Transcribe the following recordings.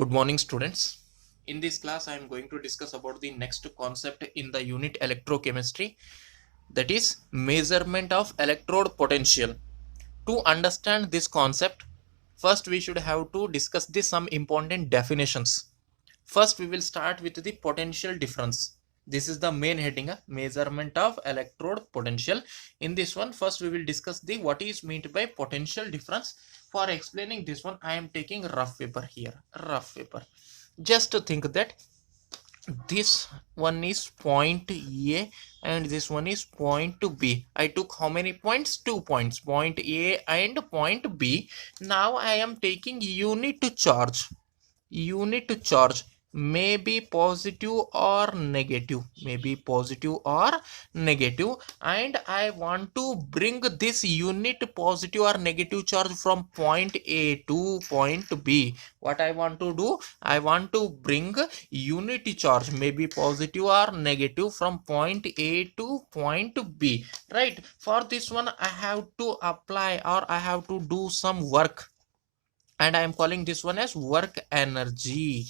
Good morning, students. In this class, I am going to discuss about the next concept in the unit electrochemistry, that is measurement of electrode potential. To understand this concept, first we should have to discuss some important definitions. First, we will start with the potential difference. This is the main heading, measurement of electrode potential. In this one, first we will discuss the what is meant by potential difference. For explaining this one, I am taking rough paper here, rough paper. Just to think that this one is point A and this one is point B. I took how many points? 2 points, point A and point B. Now I am taking unit charge. Unit charge may be positive or negative, and I want to bring this unit positive or negative charge from point A to point B. What I want to do, I want to bring unit charge may be positive or negative from point A to point B, right? For this one I have to apply or I have to do some work, and I am calling this one as work energy.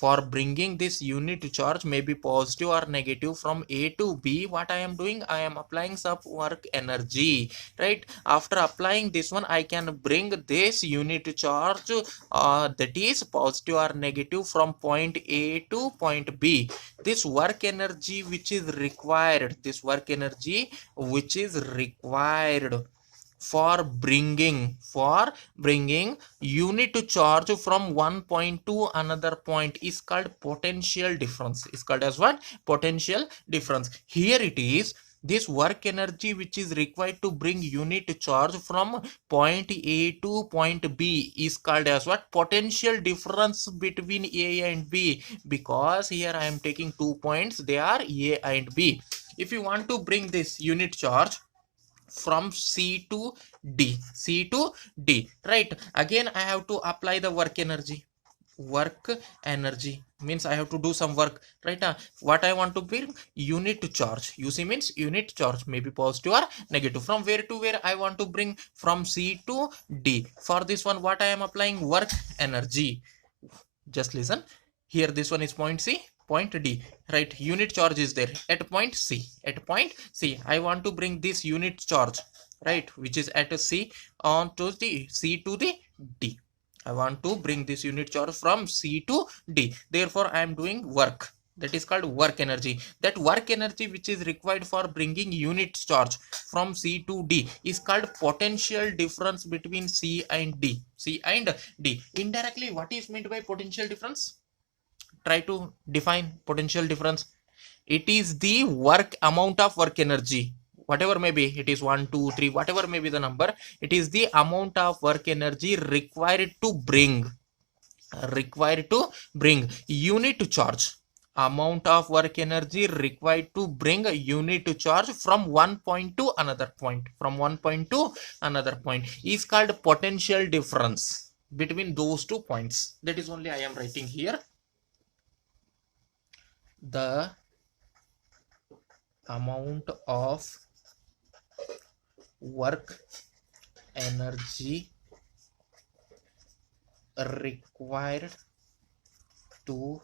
For bringing this unit charge may be positive or negative from A to B, what I am doing, I am applying some work energy, right? After applying this one, I can bring this unit charge that is positive or negative from point A to point B. This work energy which is required, for bringing unit charge from one point to another point is called potential difference. Is called as what? Potential difference. Here it is, this work energy which is required to bring unit charge from point A to point B is called as what? Potential difference between A and B, because here I am taking 2 points, they are A and B. If you want to bring this unit charge from C to D, right? Again I have to apply the work energy. Work energy means I have to do some work, right? What I want to bring? Unit charge. UC means unit charge, maybe positive or negative. From where to where I want to bring? From C to D. For this one, what I am applying? Work energy. Just listen. Here this one is point C, point D, right? Unit charge is there at point C. I want to bring this unit charge, right, which is at C on to the C to the D. I want to bring this unit charge from C to D. Therefore I am doing work, that is called work energy. That work energy which is required for bringing unit charge from C to D is called potential difference between C and D. Indirectly, what is meant by potential difference? Try to define potential difference. It is the amount of work energy, whatever may be, it is 1 2 3, whatever may be the number, it is the amount of work energy required to bring unit charge. Amount of work energy required to bring a unit charge from one point to another point, is called potential difference between those 2 points. That is only I am writing here. The amount of work energy required to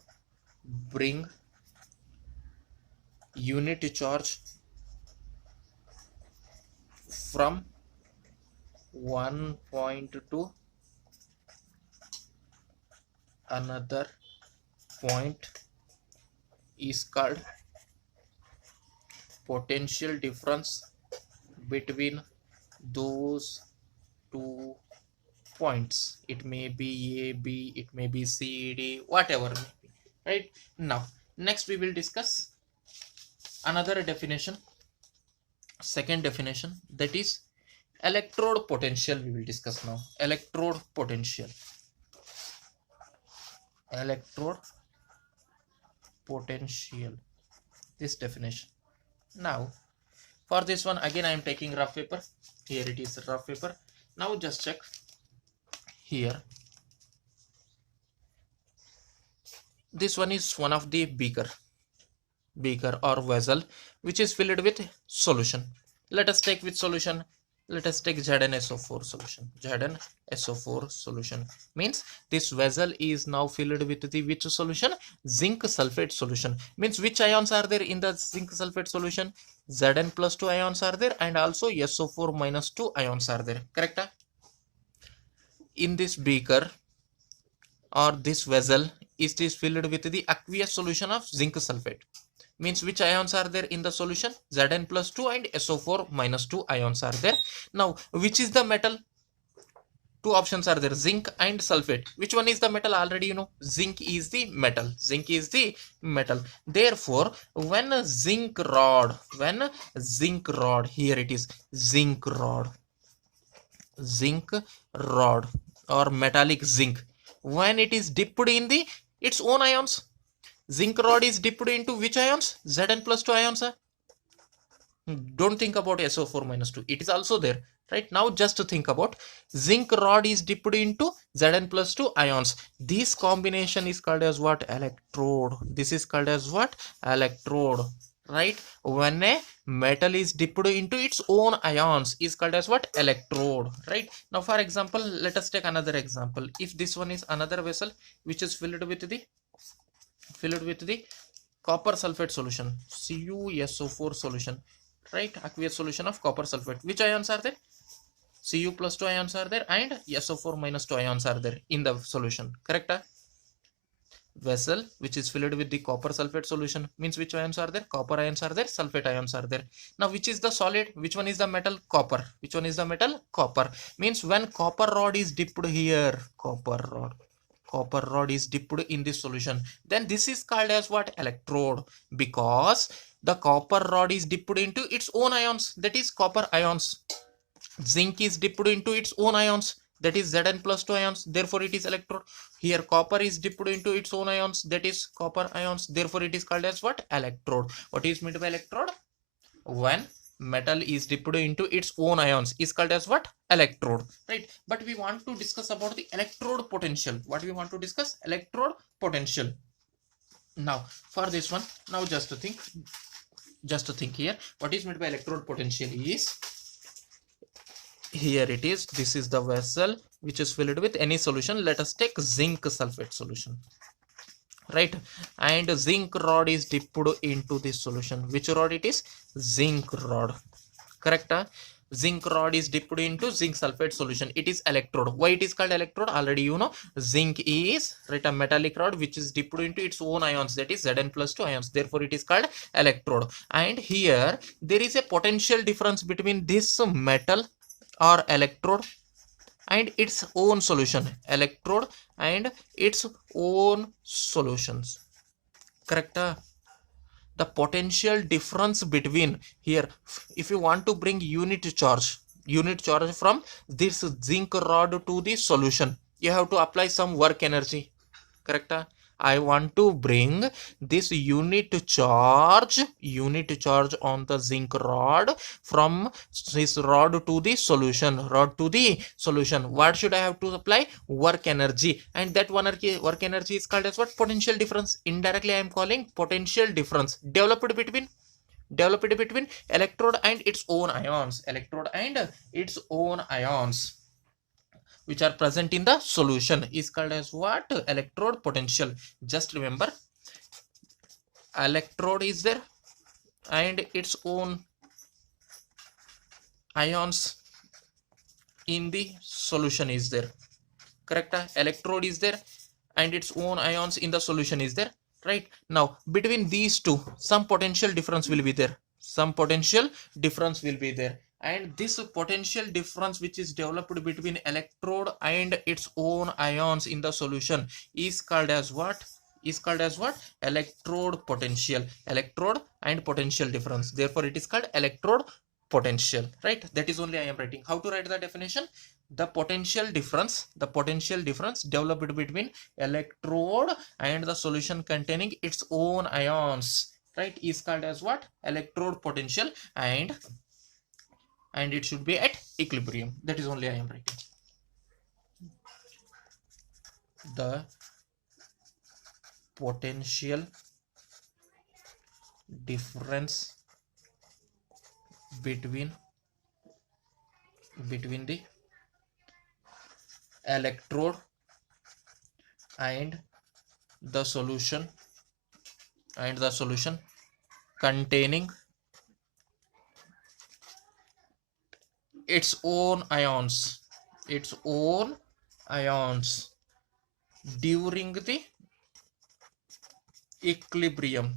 bring unit charge from one point to another point is called potential difference between those 2 points. It may be A, B, it may be C, D, whatever may be, right? Now next we will discuss another definition, second definition, that is electrode potential. We will discuss now electrode potential. This definition. Now for this one, again I am taking rough paper. Here it is, rough paper. Now just check here. This one is one of the beaker or vessel which is filled with solution. Let us take with solution Let us take ZnSO4 solution. ZnSO4 solution means this vessel is now filled with the which solution? Zinc sulfate solution. Means which ions are there in the zinc sulfate solution? Zn plus 2 ions are there, and also SO4 minus 2 ions are there. Correct? In this beaker or this vessel, it is filled with the aqueous solution of zinc sulfate. Means which ions are there in the solution? Zn plus 2 and SO4 minus 2 ions are there. Now, which is the metal? Two options are there, zinc and sulfate. Which one is the metal? Already you know, zinc is the metal. Zinc is the metal. Therefore, when a zinc rod, here it is zinc rod or metallic zinc, when it is dipped in the its own ions, zinc rod is dipped into which ions? Zn plus 2 ions. Don't think about SO4 minus 2. It is also there. Right now, just to think about zinc rod is dipped into Zn plus 2 ions. This combination is called as what? Electrode. This is called as what? Electrode. Right? When a metal is dipped into its own ions is called as what? Electrode. Right? Now, for example, let us take another example. If this one is another vessel which is filled with the copper sulfate solution, CuSO4 solution, right? Aqueous solution of copper sulfate. Which ions are there? Cu plus 2 ions are there, and SO4 minus 2 ions are there in the solution. Correct? Vessel which is filled with the copper sulfate solution means which ions are there? Copper ions are there, sulfate ions are there. Now, which is the solid? Which one is the metal? Copper. Which one is the metal? Copper. Means when copper rod is dipped here, copper rod is dipped in this solution, then this is called as what? Electrode, because the copper rod is dipped into its own ions, that is copper ions. Zinc is dipped into its own ions, that is Zn plus 2 ions, therefore it is electrode. Here copper is dipped into its own ions, that is copper ions, therefore it is called as what? Electrode. What is meant by electrode? When metal is dipped into its own ions is called as what? Electrode. Right? But we want to discuss about the electrode potential. What we want to discuss? Electrode potential. Now, for this one, now just to think here, what is meant by electrode potential is, here it is, this is the vessel which is filled with any solution. Let us take zinc sulfate solution, right? And zinc rod is dipped into this solution. Which rod it is? Zinc rod. Correct? Zinc rod is dipped into zinc sulfate solution. It is electrode. Why it is called electrode? Already you know, zinc is, right, a metallic rod which is dipped into its own ions, that is Zn plus 2 ions, therefore it is called electrode. And here there is a potential difference between this metal or electrode and its own solution. Electrode and its own solutions. Correct? The potential difference between here, if you want to bring unit charge from this zinc rod to the solution, you have to apply some work energy. Correct? I want to bring this unit charge on the zinc rod from this rod to the solution. What should I have to apply? Work energy. And that work energy is called as what? Potential difference. Indirectly I am calling potential difference developed between electrode and its own ions. Which are present in the solution is called as what? Electrode potential. Just remember, electrode is there and its own ions in the solution is there. Correct? Electrode is there and its own ions in the solution is there. Right? Now, between these two, some potential difference will be there. And this potential difference which is developed between electrode and its own ions in the solution is called as what? Electrode potential. Electrode and potential difference. Therefore, it is called electrode potential. Right? That is only I am writing. How to write the definition? The potential difference developed between electrode and the solution containing its own ions, right, is called as what? Electrode potential, and it should be at equilibrium. That is only I am writing. The potential difference between between the electrode and the solution containing its own ions during the equilibrium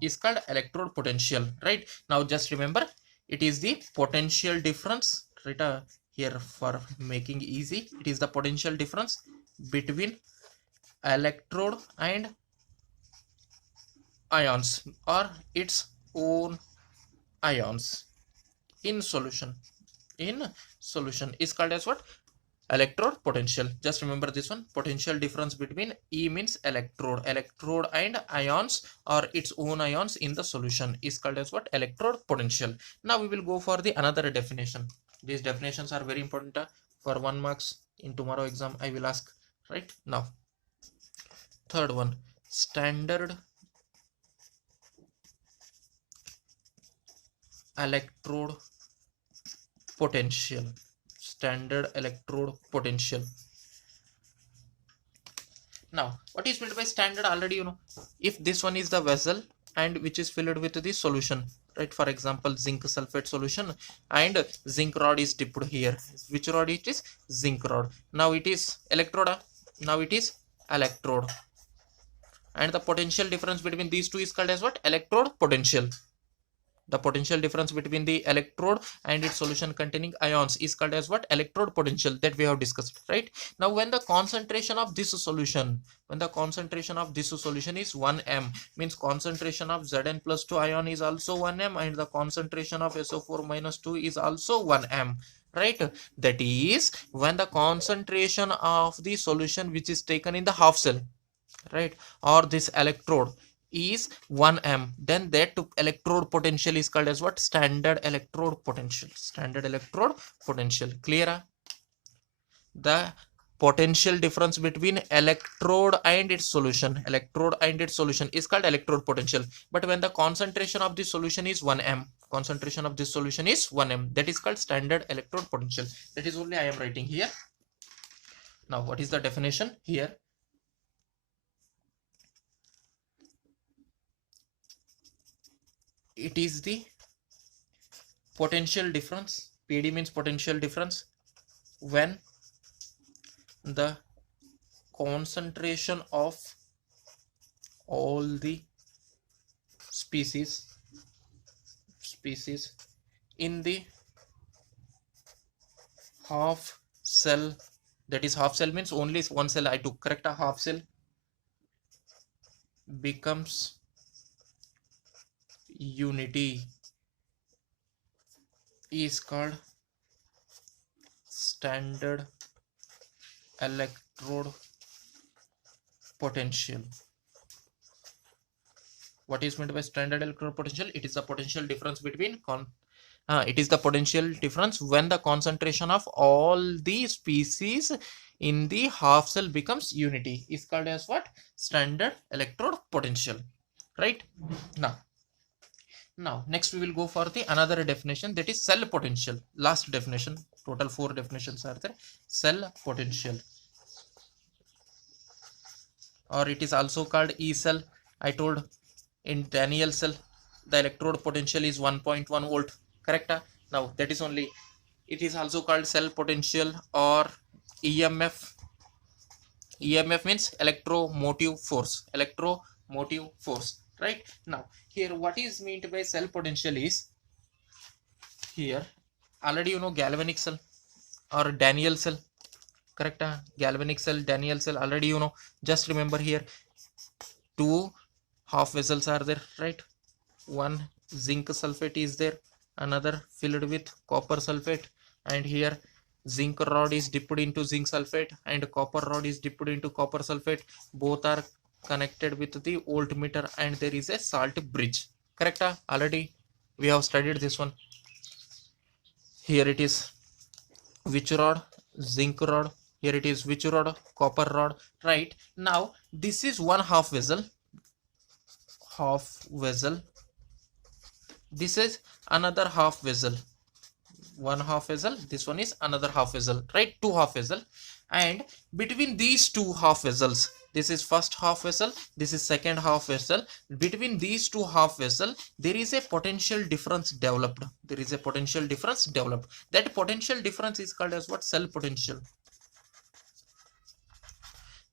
is called electrode potential. Right, now just remember, it is the potential difference, right? Here, for making easy, it is the potential difference between electrode and ions, or its own ions in solution is called as what? Electrode potential. Just remember this one, potential difference between E means electrode and ions or its own ions in the solution is called as what? Electrode potential. Now we will go for the another definition. These definitions are very important for 1 marks in tomorrow exam. I will ask. Right, now third one, standard electrode potential. Now what is meant by standard? Already you know, if this one is the vessel and which is filled with the solution, right? For example, zinc sulfate solution, and zinc rod is dipped here. Which rod it is? Zinc rod. Now it is electrode, and the potential difference between these two is called as what? Electrode potential. The potential difference between the electrode and its solution containing ions is called as what? Electrode potential, that we have discussed. Right, now when the concentration of this solution is 1 m, means concentration of Zn plus 2 ion is also 1 m, and the concentration of SO4 minus 2 is also 1 m. Right, that is when the concentration of the solution which is taken in the half cell, right, or this electrode is 1 m, then that electrode potential is called as what? Standard electrode potential. Clear? The potential difference between electrode and its solution is called electrode potential. But when the concentration of the solution is 1 m, that is called standard electrode potential. That is only I am writing here. Now what is the definition here? It is the potential difference, PD means potential difference, when the concentration of all the species in the half cell, that is half cell means only one cell I took, correct? A half cell becomes unity is called standard electrode potential. What is meant by standard electrode potential? It is the potential difference between when the concentration of all the species in the half cell becomes unity is called as what? Standard electrode potential. Right, now next we will go for the another definition, that is cell potential. Last definition, total 4 definitions are there. Cell potential, or it is also called E cell. I told in Daniel cell the electrode potential is 1.1 volt, correct? Now that is only, it is also called cell potential or EMF. EMF means electromotive force. Right, now here what is meant by cell potential is, here already you know galvanic cell or Daniel cell, correct? Galvanic cell, Daniel cell, already you know. Just remember, here 2 half vessels are there, right? One zinc sulfate is there, another filled with copper sulfate, and here zinc rod is dipped into zinc sulfate and copper rod is dipped into copper sulfate. Both are connected with the voltmeter and there is a salt bridge, correct? Already we have studied this one. Here it is which rod? Zinc rod. Here it is which rod? Copper rod. Right, now this is one half vessel, This is another half vessel, one half vessel, this one is another half vessel, right? Two half vessel, and between these two half vessels, this is first half vessel, this is second half vessel, between these two half vessel there is a potential difference developed, there is a potential difference developed. That potential difference is called as what? Cell potential.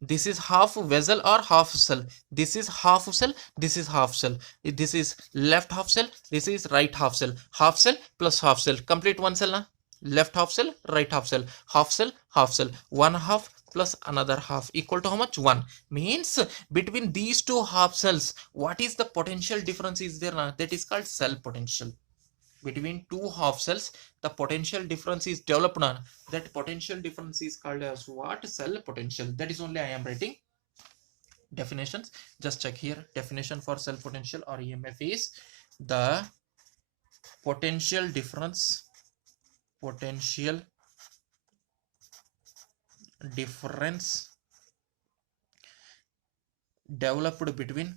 This is half vessel or half cell, this is half cell, this is half cell, this is left half cell, this is right half cell, half cell plus half cell, complete one cell na? Left half cell, right half cell, half cell, half cell, one half plus another half equal to how much? One. Means between these two half cells what is the potential difference is there na? That is called cell potential. Between two half cells the potential difference is developed now. That potential difference is called as what? Cell potential. That is only I am writing definitions. Just check here. Definition for cell potential or EMF is the potential difference developed between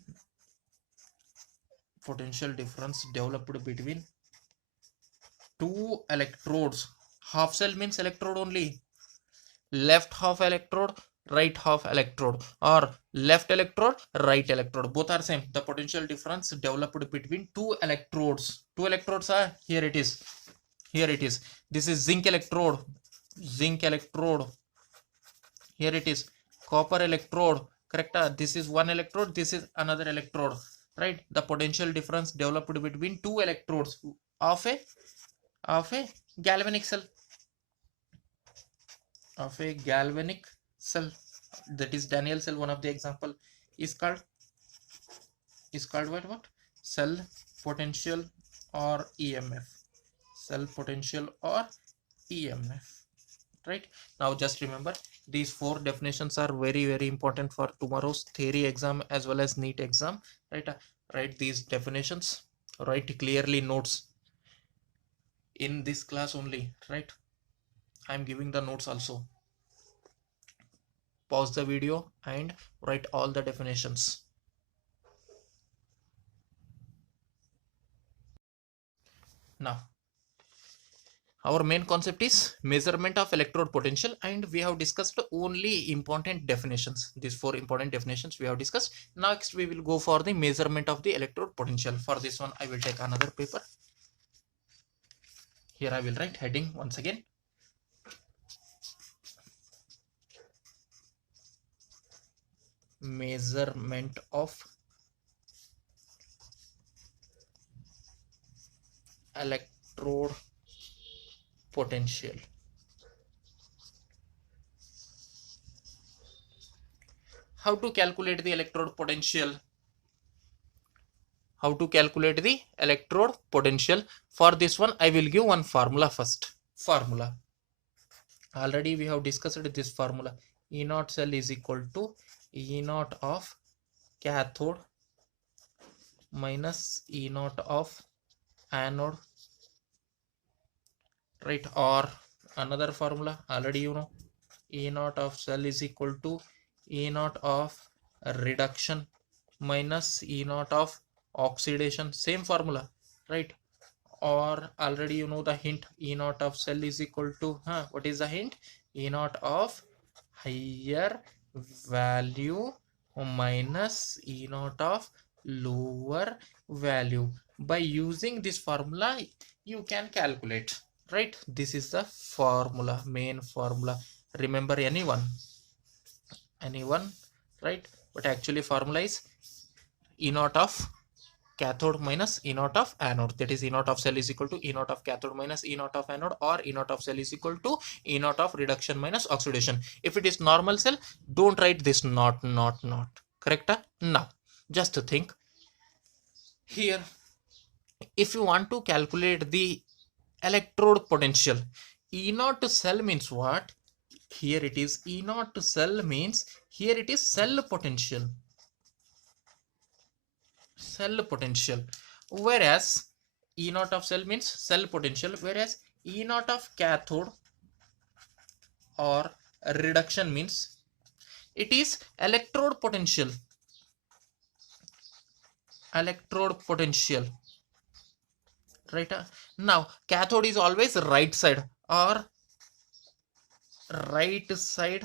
two electrodes. Half cell means electrode only. Left half electrode, right half electrode, or left electrode, right electrode, both are same. The potential difference developed between two electrodes. Two electrodes are here, it is here, it is this is zinc electrode, here it is copper electrode, correct? This is one electrode, this is another electrode, right? The potential difference developed between two electrodes of a galvanic cell, that is Daniel cell. One of the example is called what? Cell potential or EMF. Cell potential or EMF, right? Now just remember these four definitions are very very important for tomorrow's theory exam as well as NEET exam, right? Write these definitions, write clearly notes in this class only, right? I am giving the notes also. Pause the video and write all the definitions. Now our main concept is measurement of electrode potential, and we have discussed only important definitions. These four important definitions we have discussed. Next we will go for the measurement of the electrode potential. For this one I will take another paper. Here I will write heading once again. Measurement of electrode potential. How to calculate the electrode potential? How to calculate the electrode potential? For this one I will give one formula first. Formula. Already we have discussed this formula. E naught cell is equal to E naught of cathode minus E naught of anode, right? Or another formula already you know, E naught of cell is equal to E naught of reduction minus E naught of oxidation. Same formula, right? Or already you know the hint, E naught of cell is equal to what is the hint? E naught of higher value minus E naught of lower value. By using this formula you can calculate, right? This is the formula, main formula. Remember anyone, right? But actually formula is E naught of cathode minus E naught of anode. That is E naught of cell is equal to E naught of cathode minus E naught of anode, or E naught of cell is equal to E naught of reduction minus oxidation. If it is normal cell, don't write this not. Correct? Now just think here, if you want to calculate the electrode potential, E naught cell means what? Here it is E naught cell means here it is cell potential, whereas E naught of cell means cell potential, whereas E naught of cathode or reduction means it is electrode potential. right? Now cathode is always right side or right side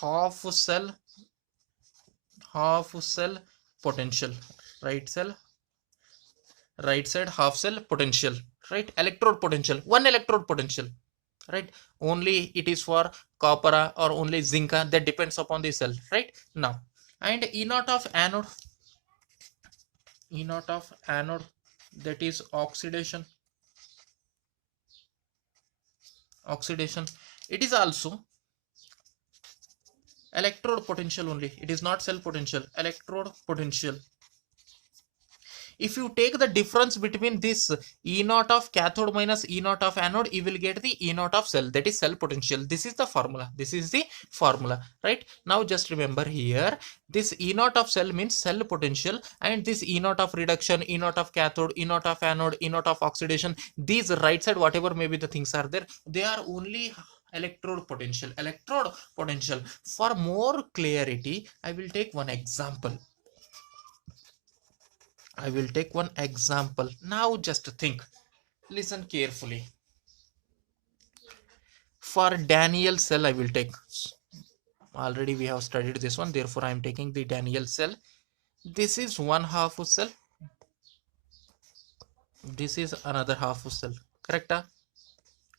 half cell potential, right cell right side half cell potential, right? Electrode potential, one electrode potential, right? Only it is for copper or only zinc, that depends upon the cell, right? Now, and E naught of anode, E naught of anode, that is oxidation, oxidation. It is also electrode potential only, it is not cell potential, electrode potential. If you take the difference between this E naught of cathode minus E naught of anode, you will get the E naught of cell, that is cell potential. This is the formula. This is the formula, right? Now just remember here, this E naught of cell means cell potential, and this E naught of reduction, E naught of cathode, E naught of anode, E naught of oxidation, these right side whatever maybe the things are there, they are only electrode potential. Electrode potential. For more clarity, I will take one example. I will take one example. Now just think, listen carefully. For Daniel cell, I will take, already we have studied this one, therefore I am taking the Daniel cell. This is one half cell. This is another half cell, correct?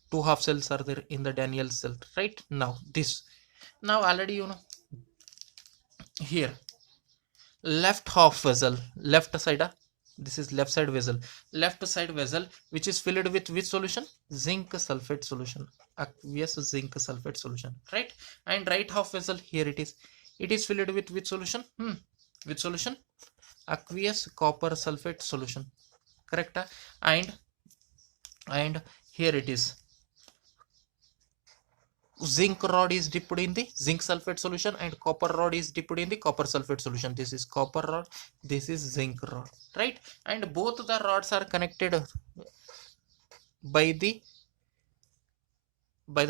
Two half cells are there in the Daniel cell, right? Now this, now already you know, here left half vessel, left side, this is left side vessel, left side vessel which is filled with which solution? Zinc sulfate solution, aqueous zinc sulfate solution, right? And right half vessel, here it is filled with which solution? Which solution? Aqueous copper sulfate solution, correct? And here it is, zinc rod is dipped in the zinc sulfate solution and copper rod is dipped in the copper sulfate solution. This is copper rod, this is zinc rod, right? And both the rods are connected by the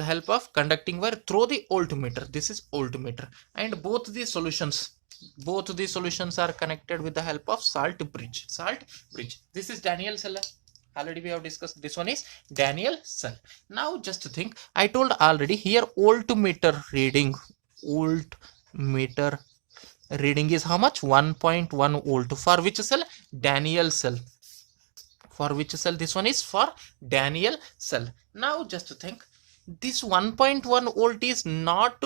help of conducting wire through the voltmeter. This is voltmeter, and both the solutions are connected with the help of salt bridge. This is Daniel cell, already we have discussed. This one is Daniel cell. Now just think, I told already here voltmeter reading is how much? 1.1 volt. For which cell? Daniel cell. For which cell? This one is for Daniel cell. Now just think, this 1.1 volt is not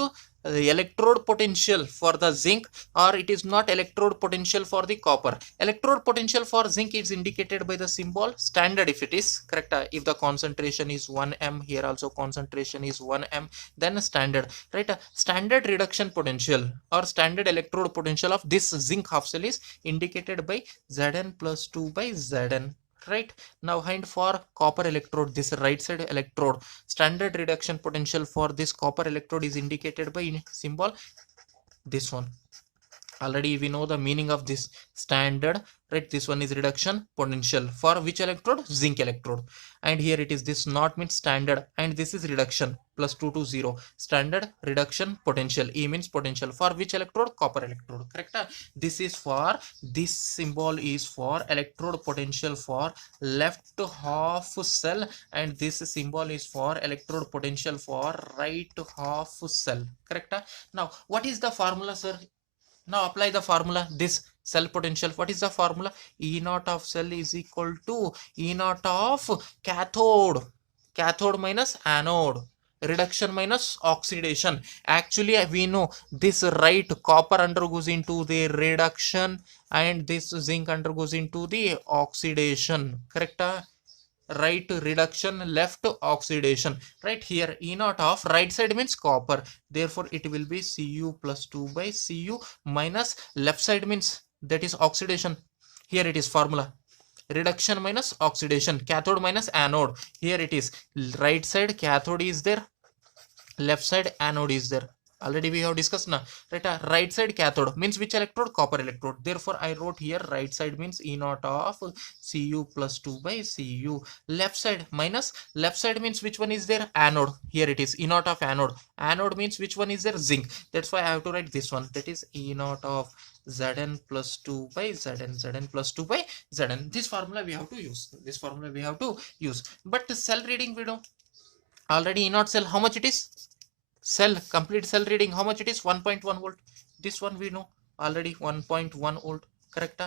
electrode potential for the zinc, or it is not electrode potential for the copper. Electrode potential for zinc is indicated by the symbol standard, if it is correct. If the concentration is 1 m, here also concentration is 1 m, then standard, right? Standard reduction potential or standard electrode potential of this zinc half cell is indicated by Zn plus 2 by Zn, right? Now, and for copper electrode, this right side electrode, standard reduction potential for this copper electrode is indicated by symbol this one. Already we know the meaning of this standard, right? This one is reduction potential for which electrode? Zinc electrode. And here it is, this not means standard, and this is reduction plus 2 to 0, standard reduction potential. E means potential for which electrode? Copper electrode, correct? This is for, this symbol is for electrode potential for left half cell, and this symbol is for electrode potential for right half cell, correct? Now what is the formula, sir? Now apply the formula, this cell potential. What is the formula? E naught of cell is equal to E naught of cathode. Cathode minus anode. Reduction minus oxidation. Actually, we know this right copper undergoes into the reduction and this zinc undergoes into the oxidation. Correct? Right reduction, left oxidation, right? Here E naught of right side means copper, therefore it will be Cu plus 2 by Cu, minus left side means that is oxidation. Here it is formula, reduction minus oxidation, cathode minus anode. Here it is, right side cathode is there, left side anode is there, Already we have discussed now, right? Right side cathode means which electrode? Copper electrode. Therefore I wrote here right side means E naught of Cu plus 2 by Cu. Left side minus, left side means which one is there? Anode. Here it is E naught of anode. Anode means which one is there? Zinc. That's why I have to write this one, that is E naught of Zn plus 2 by Zn, Zn plus 2 by Zn. This formula we have to use, this formula we have to use. But cell reading we know already. E naught cell, how much it is? Cell, complete cell reading, how much it is? 1.1 volt. This one we know already, 1.1 volt, correct?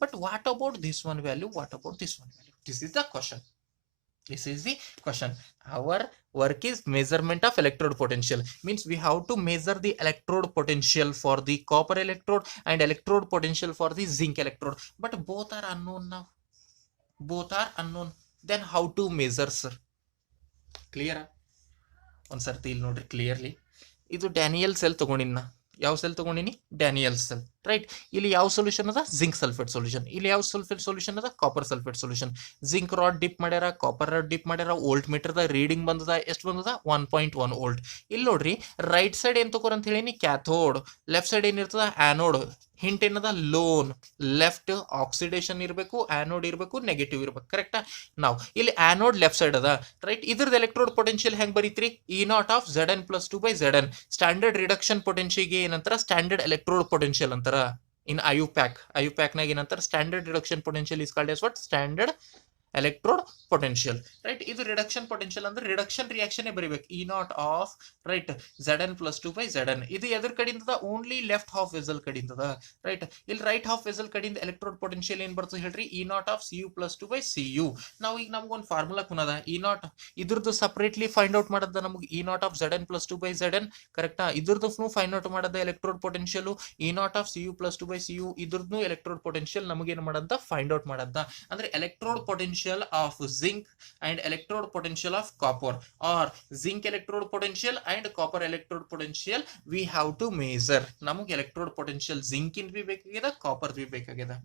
But what about this one value? What about this one value? This is the question. This is the question. Our work is measurement of electrode potential. Means we have to measure the electrode potential for the copper electrode and electrode potential for the zinc electrode. But both are unknown now. Both are unknown. Then how to measure, sir? Clear? ಒಂದ್ಸರ್ತಿ ಇಲ್ಲಿ ನೋಡ್ರಿ clearly. ಇದು Daniel cell ತಗೊಂಡಿನ. ಯಾವ cell ತಗೊಂಡಿನಿ? Daniell cell, right? ಇಲ್ಲಿ ಯಾವ solution ಅದ? Zinc sulphate solution. ಇಲ್ಲಿ ಯಾವ ಸಲ್ಫೇಟ್ ಸೊಲ್ಯೂಷನ್ ಅದ? Copper sulphate solution. Zinc rod dip ಮಾಡ್ಯಾರ, ಕಾಪರ್ ರಾಡ್ ಡಿಪ್ ಮಾಡ್ಯಾರ, ವೋಲ್ಟ್ ಮೀಟರ್ ದ ರೀಡಿಂಗ್ ಬಂದದ, ಎಷ್ಟು ಬಂದದ? 1.1 ವೋಲ್ಟ್. ಇಲ್ಲಿ ನೋಡ್ರಿ ರೈಟ್ ಸೈಡ್ ಏನ್ ತಗೋರ್ ಅಂತ ಹೇಳಿನಿ? ಕ್ಯಾಥೋಡ್. ಲೆಫ್ಟ್ ಸೈಡ್ ಏನಿರ್ತದ? ಆನೋಡ್. ಹಿಂಟ್ ಏನದ? ಲೋನ್. ಲೆಫ್ಟ್ ಆಕ್ಸಿಡೇಷನ್ ಇರಬೇಕು, ಆನೋಡ್ ಇರಬೇಕು, ನೆಗೆಟಿವ್ ಇರಬೇಕು, ಕರೆಕ್ಟಾ? ನಾವು ಇಲ್ಲಿ ಆನೋಡ್ ಲೆಫ್ಟ್ ಸೈಡ್ ಅದ, ರೈಟ್? ಇದ್ರದ್ದು ಎಲೆಕ್ಟ್ರೋಡ್ ಪೊಟೆನ್ಶಿಯಲ್ ಹೆಂಗ್ ಬರೀತ್ರಿ? E naught of Zn plus 2 by Zn. Standard reduction potential ಗೆ ಏನಂತಾರ? ಸ್ಟ್ಯಾಂಡರ್ಡ್ ಎಲೆಕ್ಟ್ರೋಡ್ ಪೊಟೆನ್ಶಿಯಲ್ ಅಂತಾರ. ಇನ್ IUPAC ನಾಗ ಏನಂತಾರ? Standard reduction potential is called as what? Standard electrode potential, right? ಇದು reduction potential ಅಂದ್ರೆ ರಿಡಕ್ಷನ್ ರಿಯಾಕ್ಷನ್ ಬರೀಬೇಕು. E naught of, right, Zn plus 2 by Zn. ಇದು ಎದ್ರ ಕಡೆಯಿಂದ? ಓನ್ಲಿ ಲೆಫ್ಟ್ ಹಾಫ್ ವೆಸಲ್ ಕಡೆಯಿಂದ, ರೈಟ್? ಇಲ್ಲಿ ರೈಟ್ ಹಾಫ್ ವೆಸಲ್ ಕಡೆಯಿಂದ electrode potential ಏನ್ ಬರ್ತದೆ ಹೇಳ್ರಿ? E naught of Cu plus 2 by Cu. ನಾವು ಈಗ ನಮ್ಗೊಂದು ಫಾರ್ಮುಲಾ ಕುನದ E naught, ಇದ್ರದ್ದು ಸಪರೇಟ್ಲಿ ಫೈಂಡ್ ಔಟ್ ಮಾಡದ ನಮಗೆ E naught of Zn plus 2 by Zn, ಕರೆಕ್ಟಾ? ಇದ್ರದ್ದು ಫೈಂಡ್ ಔಟ್ ಮಾಡದ electrode potential E naught of Cu plus 2 by Cu. ಇದ್ರದ್ದು ಎಲೆಕ್ಟ್ರೋಡ್ ಪೊಟೆನ್ಶಿಯಲ್ ನಮಗೇನು ಮಾಡದ? ಫೈಂಡ್ ಔಟ್ ಮಾಡದ. ಅಂದ್ರೆ electrode potential of zinc and electrode potential of copper, or zinc electrode potential and copper electrode potential we have to measure. ನಮಗೆ electrode potential zinc in B ಬೇಕಾಗಿದೆ, copper B ಬೇಕಾಗಿದೆ.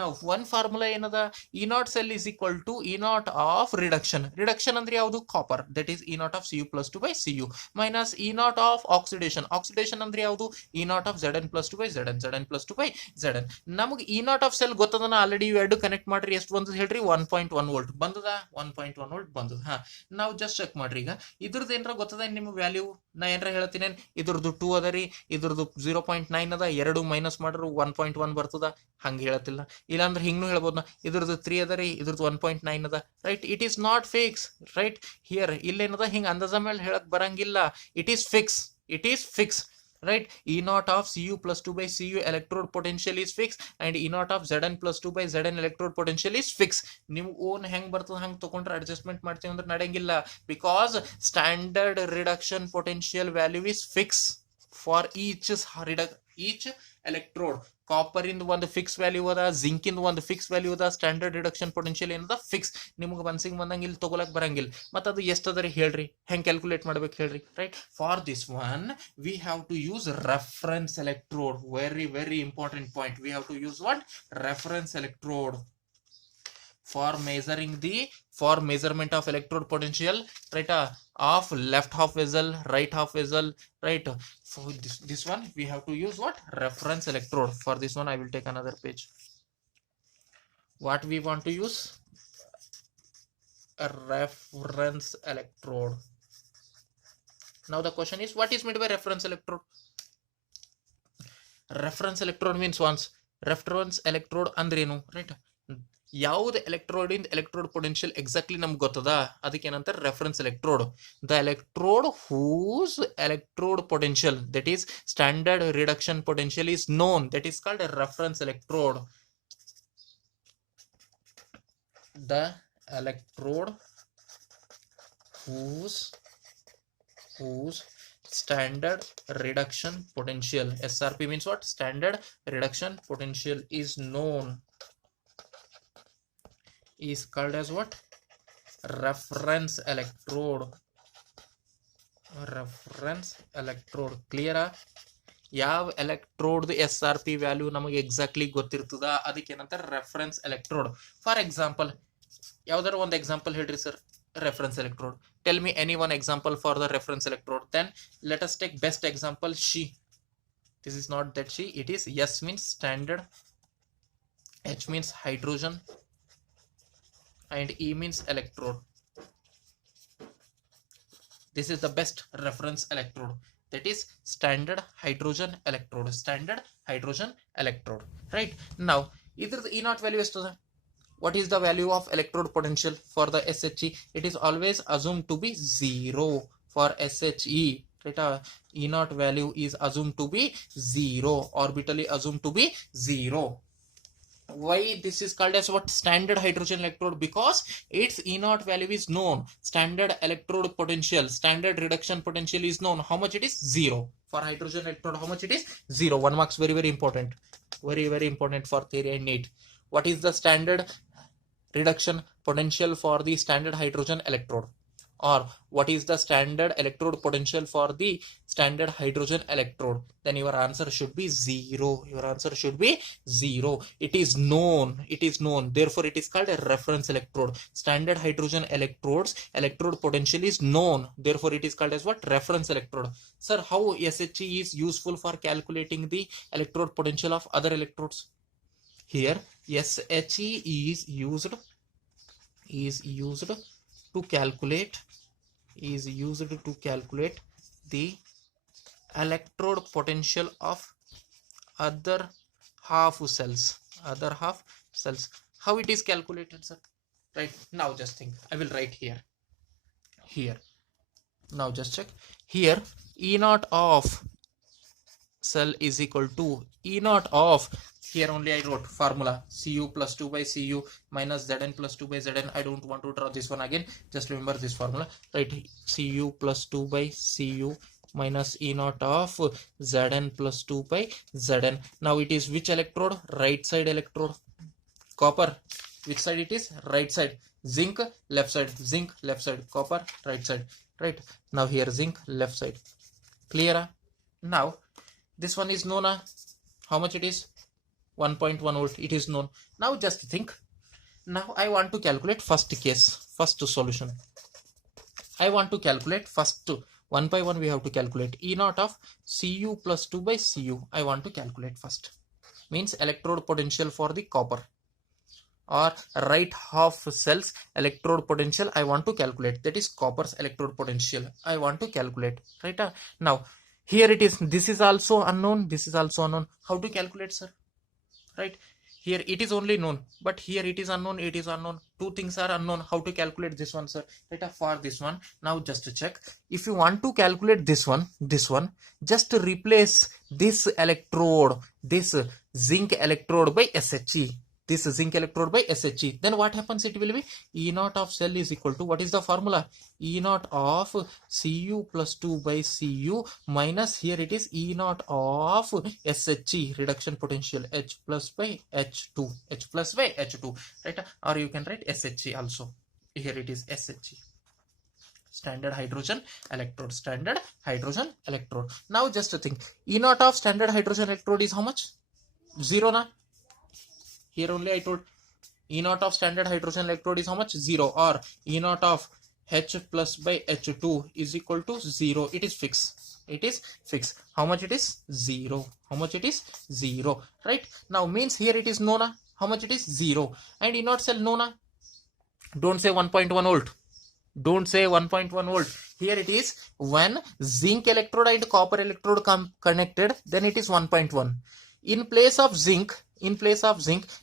ನಾವು one formula ಏನದ? E naught cell is equal to E naught of reduction. reduction ಅಂದ್ರೆ ಯಾವುದು? copper, that is E naught of Cu plus 2 by Cu, minus E naught of oxidation. oxidation ಅಂದ್ರೆ ಯಾವುದು? E naught of Zn plus 2 by Zn, Zn plus 2 by Zn. ನಮಗೆ E naught of cell ಗೊತ್ತದನ already. ಇವೆರಡು connect ಮಾಡ್ರಿ, ಎಷ್ಟು ಬಂದದ ಹೇಳ್ರಿ? 1.1 volt ಬಂದದ, 1.1 ವೋಲ್ಟ್ ಬಂದದ. ನಾವು ಜಸ್ಟ್ ಚೆಕ್ ಮಾಡ್ರಿ. ಈಗ ಇದ್ರದ್ದು ಏನಾರ ಗೊತ್ತದ ನಿಮ್ಗೆ ವ್ಯಾಲ್ಯೂ? ನಾ ಏನಾರ ಹೇಳ್ತೀನಿ, ಇದ್ರದ್ದು 2 ಅದ ರೀ, ಇದ್ರದ್ದು 0.9 ಅದ, ಎರಡು ಮೈನಸ್ ಮಾಡ್ರು 1.1 ಬರ್ತದ, ಹಂಗೆ ಹೇಳತ್ತಿಲ್ಲ. ಇಲ್ಲಾಂದ್ರೆ ಹಿಂಗೂ ಹೇಳ್ಬೋದು ನಾ, ಇದ್ರದ್ದು 3 ಅದ ರೀ, ಇದ್ರದ್ದು 1.9 ಅದ, right? It is not fix, right? Here ಇಲ್ಲೇನದ ಹಿಂಗೆ ಅಂದಾಜ ಮೇಲೆ ಹೇಳಕ್ ಬರಂಗಿಲ್ಲ. It is fix, right? E naught of Cu plus 2 by Cu electrode potential is fixed, and E naught of Zn plus 2 by Zn electrode potential is fixed. ನಿಮ್ own ಹೆಂಗ್ ಬರ್ತದ ಹಂಗ್ ತಗೊಂಡ್ರೆ ಅಡ್ಜಸ್ಟ್ಮೆಂಟ್ ಮಾಡ್ತೀವಿ ಅಂದ್ರೆ ನಡೆಯಂಗಿಲ್ಲ. Because standard reduction potential value is fix for each electrode. Copper ಇಂದ ಒಂದು ಫಿಕ್ಸ್ ವ್ಯಾಲ್ಯೂ ಅದ, ಜಿಂಕ್ ಇಂದ ಒಂದು ಫಿಕ್ಸ್ ವ್ಯಾಲ್ಯೂ ಅದ, ಸ್ಟ್ಯಾಂಡರ್ಡ್ ರಿಡಕ್ಷನ್ ಪೊಟೆನ್ಶಿಯಲ್ ಏನದ? ಫಿಕ್ಸ್. ನಿಮ್ಗೆ ಮನ್ಸಿಗೆ ಬಂದಂಗೆ ಇಲ್ಲಿ ತಗೊಳಕ್ ಬರಂಗಿಲ್ಲ. ಮತ್ತೆ ಅದು ಎಷ್ಟದ ರೀ ಹೇಳ್ರಿ? ಹೆಂಗ್ ಕ್ಯಾಲ್ಕುಲೇಟ್ ಮಾಡ್ಬೇಕು ಹೇಳ್ರಿ? Right? For this one we have to use reference electrode. Very important point. We have to use what? Reference electrode for measurement of electrode potential, right? Of left half vessel, right half vessel, right? For this one we have to use what? Reference electrode. For this one I will take another page. What we want to use? A reference electrode. Now the question is, what is meant by reference electrode? Reference electrode means once reference electrode ಅಂದ್ರೇನು, right? ಯಾವ್ದು electrode ಇಂದ electrode potential exactly ನಮ್ಗೆ ಗೊತ್ತದ, ಅದಕ್ಕೆ ಏನಂತಾರೆ? Reference electrode. The electrode whose electrode potential, that is standard reduction potential is known, that is called a reference electrode. The electrode whose standard reduction potential, SRP means what? Standard reduction potential is known, is called as what? Reference electrode. Clear? ಯಾವ electrode SRP value ನಮಗೆ exactly ಗೊತ್ತಿರ್ತದ ಅದಕ್ಕೆ ಏನಂತಾರೆ? Reference electrode. For example ಯಾವ್ದಾರ ಒಂದು example ಹೇಳ್ರಿ sir. Reference electrode Tell me any one example for the reference electrode. Then let us take best example, she. This is not that she, it is S means standard, H means hydrogen, and E means electrode. This is the best reference electrode, that is standard hydrogen electrode, standard hydrogen electrode. Right now, either the E naught value is to the, what is the value of electrode potential for the SHE? It is always assumed to be 0 for SHE. Right? E naught value is assumed to be 0, orbitally assumed to be 0. Why this is called as what? Standard hydrogen electrode, because its E naught value is known. Standard electrode potential, standard reduction potential is known. How much it is? 0. For hydrogen electrode, how much it is? 0. 1 marks, very important. Very important for theory and NEET. What is the standard reduction potential for the standard hydrogen electrode? Or what is the standard electrode potential for the standard hydrogen electrode? Then your answer should be 0. Your answer should be 0. It is known. It is known. Therefore, it is called a reference electrode. Standard hydrogen electrodes, electrode potential is known. Therefore, it is called as what? Reference electrode. Sir, how SHE is useful for calculating the electrode potential of other electrodes? Here, SHE is used to calculate the electrode potential of other half cells. How it is calculated, sir? Right now, just think. I will write here. Now just check here. E naught of cell is equal to E naught of, here only I wrote formula, Cu plus 2 by Cu minus Zn plus 2 by Zn. I don't want to draw this one again. Just remember this formula, right? Cu plus 2 by Cu minus E naught of Zn plus 2 by Zn. Now it is which electrode? Right side electrode. Copper, which side it is? Right side. Zinc, left side. Zinc, left side. Copper, right side. Right. Now here zinc, left side. Clear? Now this one is known. How much it is? 1.1 volt. It is known. Now just think. Now I want to calculate first case, first solution. I want to calculate first, one by one we have to calculate E naught of Cu plus 2 by Cu. I want to calculate first. Means electrode potential for the copper or right half cells electrode potential I want to calculate. That is copper's electrode potential I want to calculate. Right? Now here it is. This is also unknown. This is also unknown. How to calculate, sir? Right? Here it is only known, but here it is unknown. It is unknown. Two things are unknown. How to calculate this one, sir? Right? For this one, now just to check. If you want to calculate this one, just replace this electrode, this zinc electrode by SHE. This zinc electrode by SHE. Then what happens? It will be E naught of cell is equal to, what is the formula? E naught of Cu plus 2 by Cu minus, here it is E naught of SHE, reduction potential, H plus by H2. H plus by H2. Right? Or you can write SHE also. Here it is SHE. Standard hydrogen electrode. Standard hydrogen electrode. Now just to think. E naught of standard hydrogen electrode is how much? 0 na? Here only I told E naught of standard hydrogen electrode is how much? 0. Or E naught of H plus by H2 is equal to 0. It is fixed. It is fixed. How much it is? 0. How much it is? 0. Right? Now means here it is known. How much it is? 0. And E naught cell known. Don't say 1.1 volt. Don't say 1.1 volt. Here it is when zinc electrode and copper electrode come connected, then it is 1.1. In place of zinc,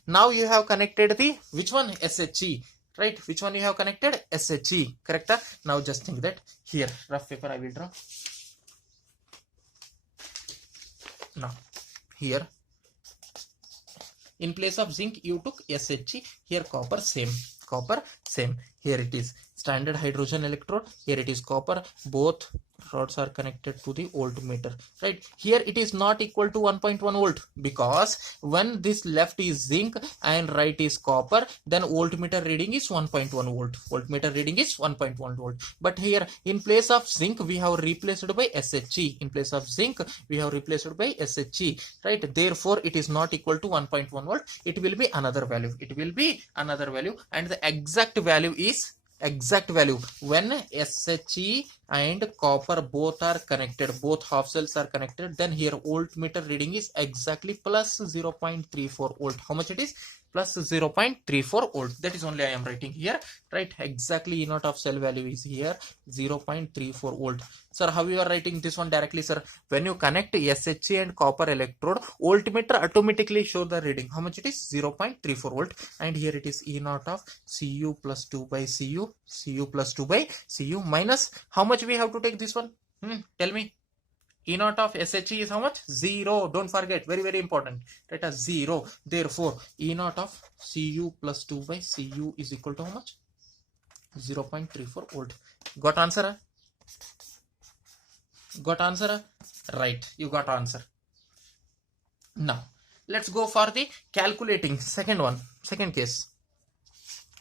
now you have connected the, which one? SHE. Right? Which one you have connected? SHE. Correct? Now just think that here, rough paper I will draw. Now here, in place of zinc you took SHE. Here copper, same. Copper, same. Here it is standard hydrogen electrode. Here it is copper. Both rods are connected to the voltmeter. Right? Here it is not equal to 1.1 volt, because when this left is zinc and right is copper, then voltmeter reading is 1.1 volt. Voltmeter reading is 1.1 volt. But here in place of zinc we have replaced by SHE. In place of zinc we have replaced by SHE. Right? Therefore it is not equal to 1.1 volt. It will be another value. It will be another value, and the exact value is exact value. When SHE and copper both are connected, both half cells are connected, then here voltmeter reading is exactly plus 0.34 volt. How much it is? Plus 0.34 volt. That is only I am writing here, right? Exactly E naught of cell value is here 0.34 volt. Sir, how you are writing this one directly, sir? When you connect SHE and copper electrode, voltmeter automatically show the reading. How much it is? 0.34 volt. And here it is E naught of Cu plus 2 by Cu, Cu plus 2 by Cu minus, how much we have to take this one? Tell me. E naught of SHE is how much? 0. Don't forget, very very important. Right, as 0. Therefore, E naught of Cu plus 2 by Cu is equal to how much? 0.34 volt. Got answer? Got answer? Right, you got answer. Now, let's go for the calculating second one, second case.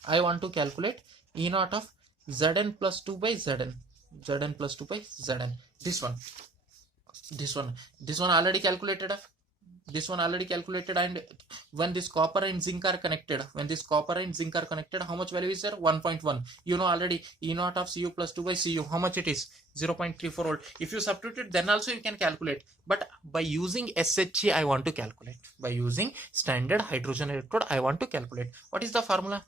I want to calculate E naught of Zn plus 2 by Zn. Zn plus 2 by Zn. This one already calculated. This one already calculated. And when this copper and zinc are connected, how much value is there? 1.1. You know already E naught of Cu plus 2 by Cu. How much it is? 0.34 volt. If you substitute, then also you can calculate. But by using SHE, I want to calculate. By using standard hydrogen electrode, I want to calculate. What is the formula?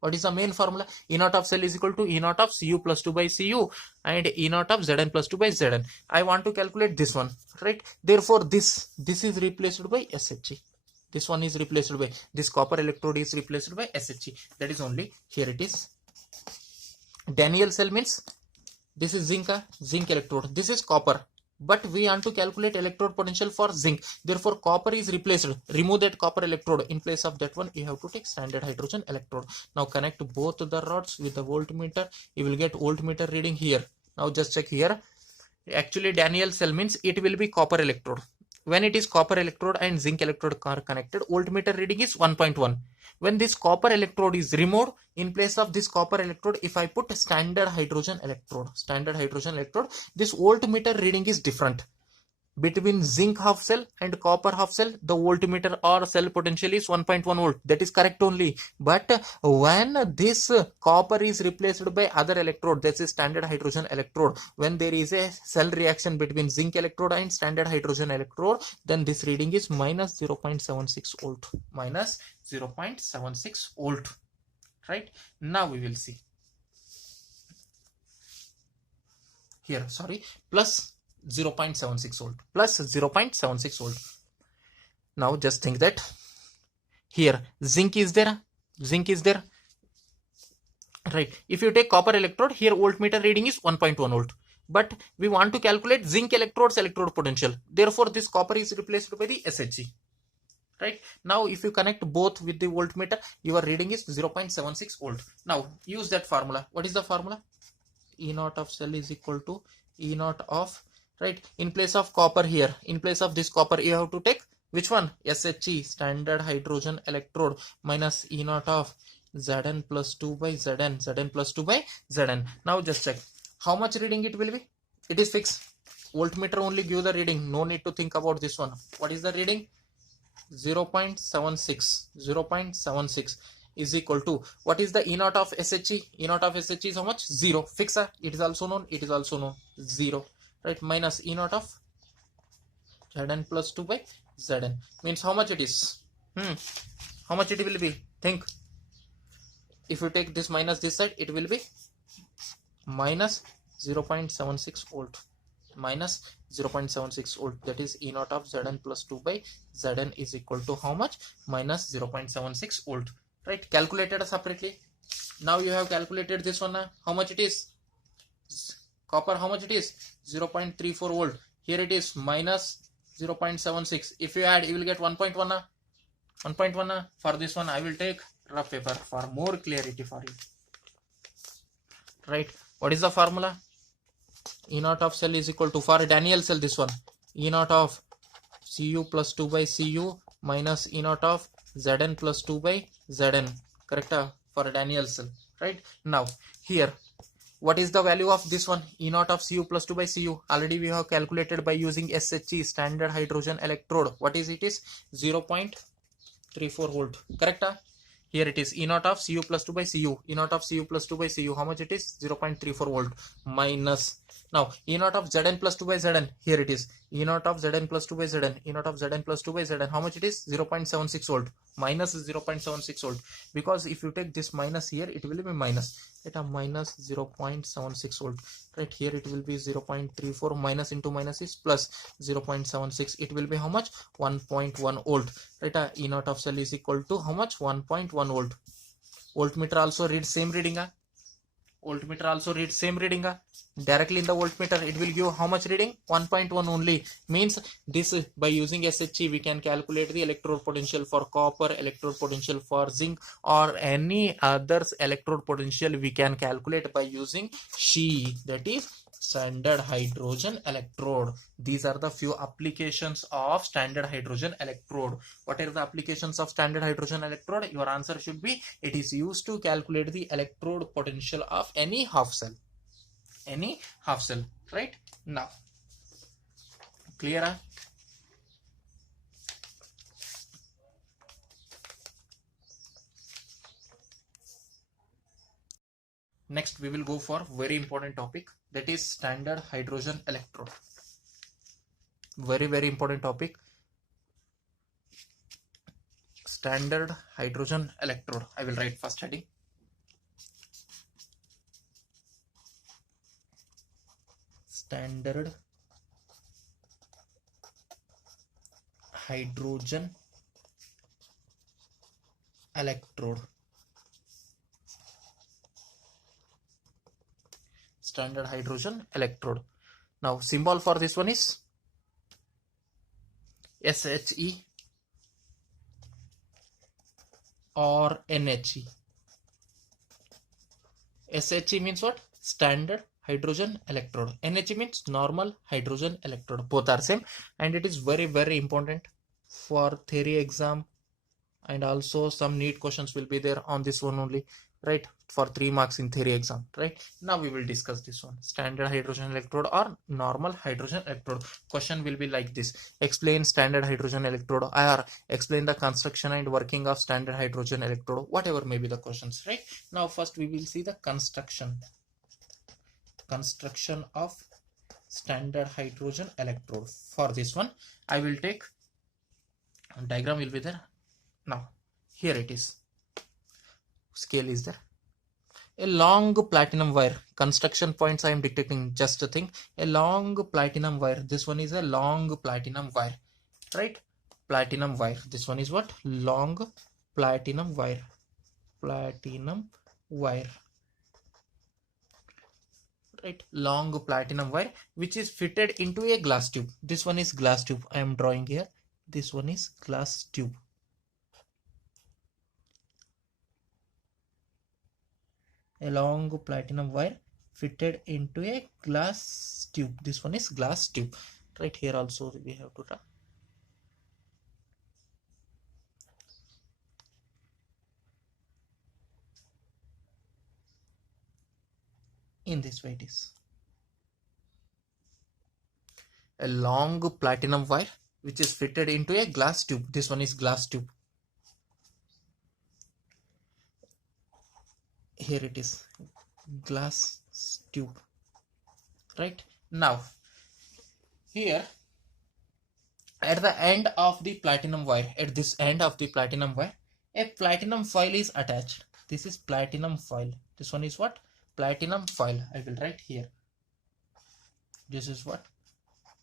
What is the main formula? E naught of cell is equal to E naught of Cu plus 2 by Cu and E naught of Zn plus 2 by Zn. I want to calculate this one, right? Therefore, this is replaced by SHE. This one is replaced by, this copper electrode is replaced by SHE. That is only, here it is. Daniel cell means, this is zinc electrode. This is copper. But we want to calculate electrode potential for zinc. Therefore, copper is replaced. Remove that copper electrode. In place of that one, you have to take standard hydrogen electrode. Now connect both the rods with the voltmeter. You will get voltmeter reading here. Now just check here. Actually, Daniel cell means it will be copper electrode. When it is copper electrode and zinc electrode are connected, voltmeter reading is 1.1. When this copper electrode is removed, in place of this copper electrode, if I put standard hydrogen electrode, this voltmeter reading is different. Between zinc half cell and copper half cell, the voltmeter or cell potential is 1.1 volt. That is correct only. But when this copper is replaced by other electrode, that is standard hydrogen electrode, when there is a cell reaction between zinc electrode and standard hydrogen electrode, then this reading is minus 0.76 volt. Minus 0.76 volt. Right? Now we will see. Here, sorry, plus 0.76 volt, plus 0.76 volt. Now just think that here zinc is there, right? If you take copper electrode, here voltmeter reading is 1.1 volt. But we want to calculate zinc electrode's electrode potential. Therefore, this copper is replaced by the SHE. Right? Now, if you connect both with the voltmeter, your reading is 0.76 volt. Now, use that formula. What is the formula? E naught of cell is equal to E naught of, right? In place of copper here, in place of this copper, you have to take which one? SHE, standard hydrogen electrode, minus E naught of Zn plus 2 by Zn, Zn plus 2 by Zn. Now just check. How much reading it will be? It is fixed. Voltmeter only give the reading. No need to think about this one. What is the reading? 0.76. 0.76 is equal to, what is the E naught of SHE? E naught of SHE is how much? 0. Fix. It is also known. 0. Right? Minus E naught of Zn plus 2 by Zn. Means how much it is? How much it will be? Think. If you take this minus this side, it will be minus 0.76 volt. Minus 0.76 volt. That is E naught of Zn plus 2 by Zn is equal to how much? Minus 0.76 volt. Right? Calculated separately. Now you have calculated this one. How much it is? Copper, how much it is? 0.34 volt. Here it is minus 0.76. If you add, you will get 1.1. 1.1. For this one, I will take rough paper for more clarity for you. Right? What is the formula? E naught of cell is equal to, for Daniel cell, this one, E naught of Cu plus 2 by Cu minus E naught of Zn plus 2 by Zn. Correct? For Daniel cell. Right? Now, here, what is the value of this one? E naught of Cu plus 2 by Cu. Already we have calculated by using SHE, standard hydrogen electrode. What is it? Is 0.34 volt. Correct? Here it is E naught of Cu plus 2 by Cu. E naught of Cu plus 2 by Cu. How much it is? 0.34 volt minus. Now E naught of Zn plus 2 by Zn. Here it is E naught of Zn plus 2 by Zn. E naught of Zn plus 2 by Zn. How much it is? 0.76 volt minus 0.76 volt. Because if you take this minus here, it will be minus. It a minus 0.76 volt. Right here it will be 0.34 minus into minus is plus 0.76. It will be how much? 1.1 volt. Right, E naught of cell is equal to how much? 1.1 volt. Voltmeter also reads same reading. Voltmeter also reads same reading. Directly in the voltmeter it will give how much reading? 1.1 only. Means this by using SHE we can calculate the electrode potential for copper, electrode potential for zinc, or any others electrode potential we can calculate by using SHE, that is standard hydrogen electrode. These are the few applications of standard hydrogen electrode. What are the applications of standard hydrogen electrode? Your answer should be it is used to calculate the electrode potential of any half cell. Any half cell. Right? Now, clear? Next we will go for very important topic, that is standard hydrogen electrode. Very important topic, standard hydrogen electrode. I will write first heading. Standard hydrogen electrode. Standard hydrogen electrode. Now symbol for this one is SHE or NHE. SHE means what? Standard hydrogen electrode. NHE means normal hydrogen electrode. Both are same, and it is very important for theory exam, and also some neat questions will be there on this one only, right? For 3 marks in theory exam. Right, now we will discuss this one, standard hydrogen electrode or normal hydrogen electrode. Question will be like this: explain standard hydrogen electrode, or explain the construction and working of standard hydrogen electrode. Whatever may be the questions. Right, now first we will see the construction of standard hydrogen electrode. For this one I will take diagram, will be there. Now here it is, scale is there. A long platinum wire, construction points I am dictating, just a thing. A long platinum wire, this one is a long platinum wire, right? Platinum wire, this one is what? Long platinum wire. Right, long platinum wire which is fitted into a glass tube. This one is glass tube I am drawing here. This one is glass tube. A long platinum wire fitted into a glass tube. This one is glass tube. Right, here also we have to draw. In this way it is. A long platinum wire which is fitted into a glass tube. This one is glass tube. Here it is, glass tube. Right, now here at the end of the platinum wire, at this end of the platinum wire, a platinum foil is attached. This is platinum foil. This one is what? Platinum foil. I will write here. This is what?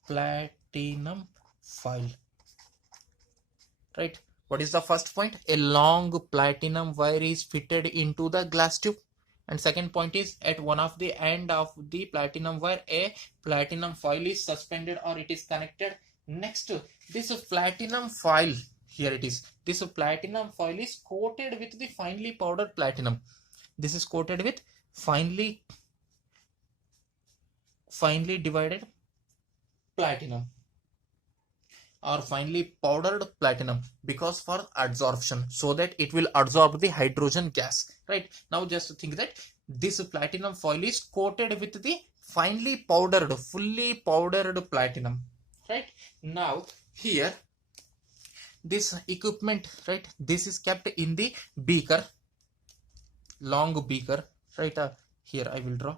Platinum foil. Right, what is the first point? A long platinum wire is fitted into the glass tube. And second point is, at one of the end of the platinum wire, a platinum foil is suspended or it is connected. Next, this platinum foil, here it is. This platinum foil is coated with the finely powdered platinum. This is coated with finely divided platinum or finely powdered platinum, because for absorption, so that it will absorb the hydrogen gas. Right, now just think that this platinum foil is coated with the finely powdered, fully powdered platinum. Right, now here this equipment, right, this is kept in the beaker, long beaker, right. Here I will draw.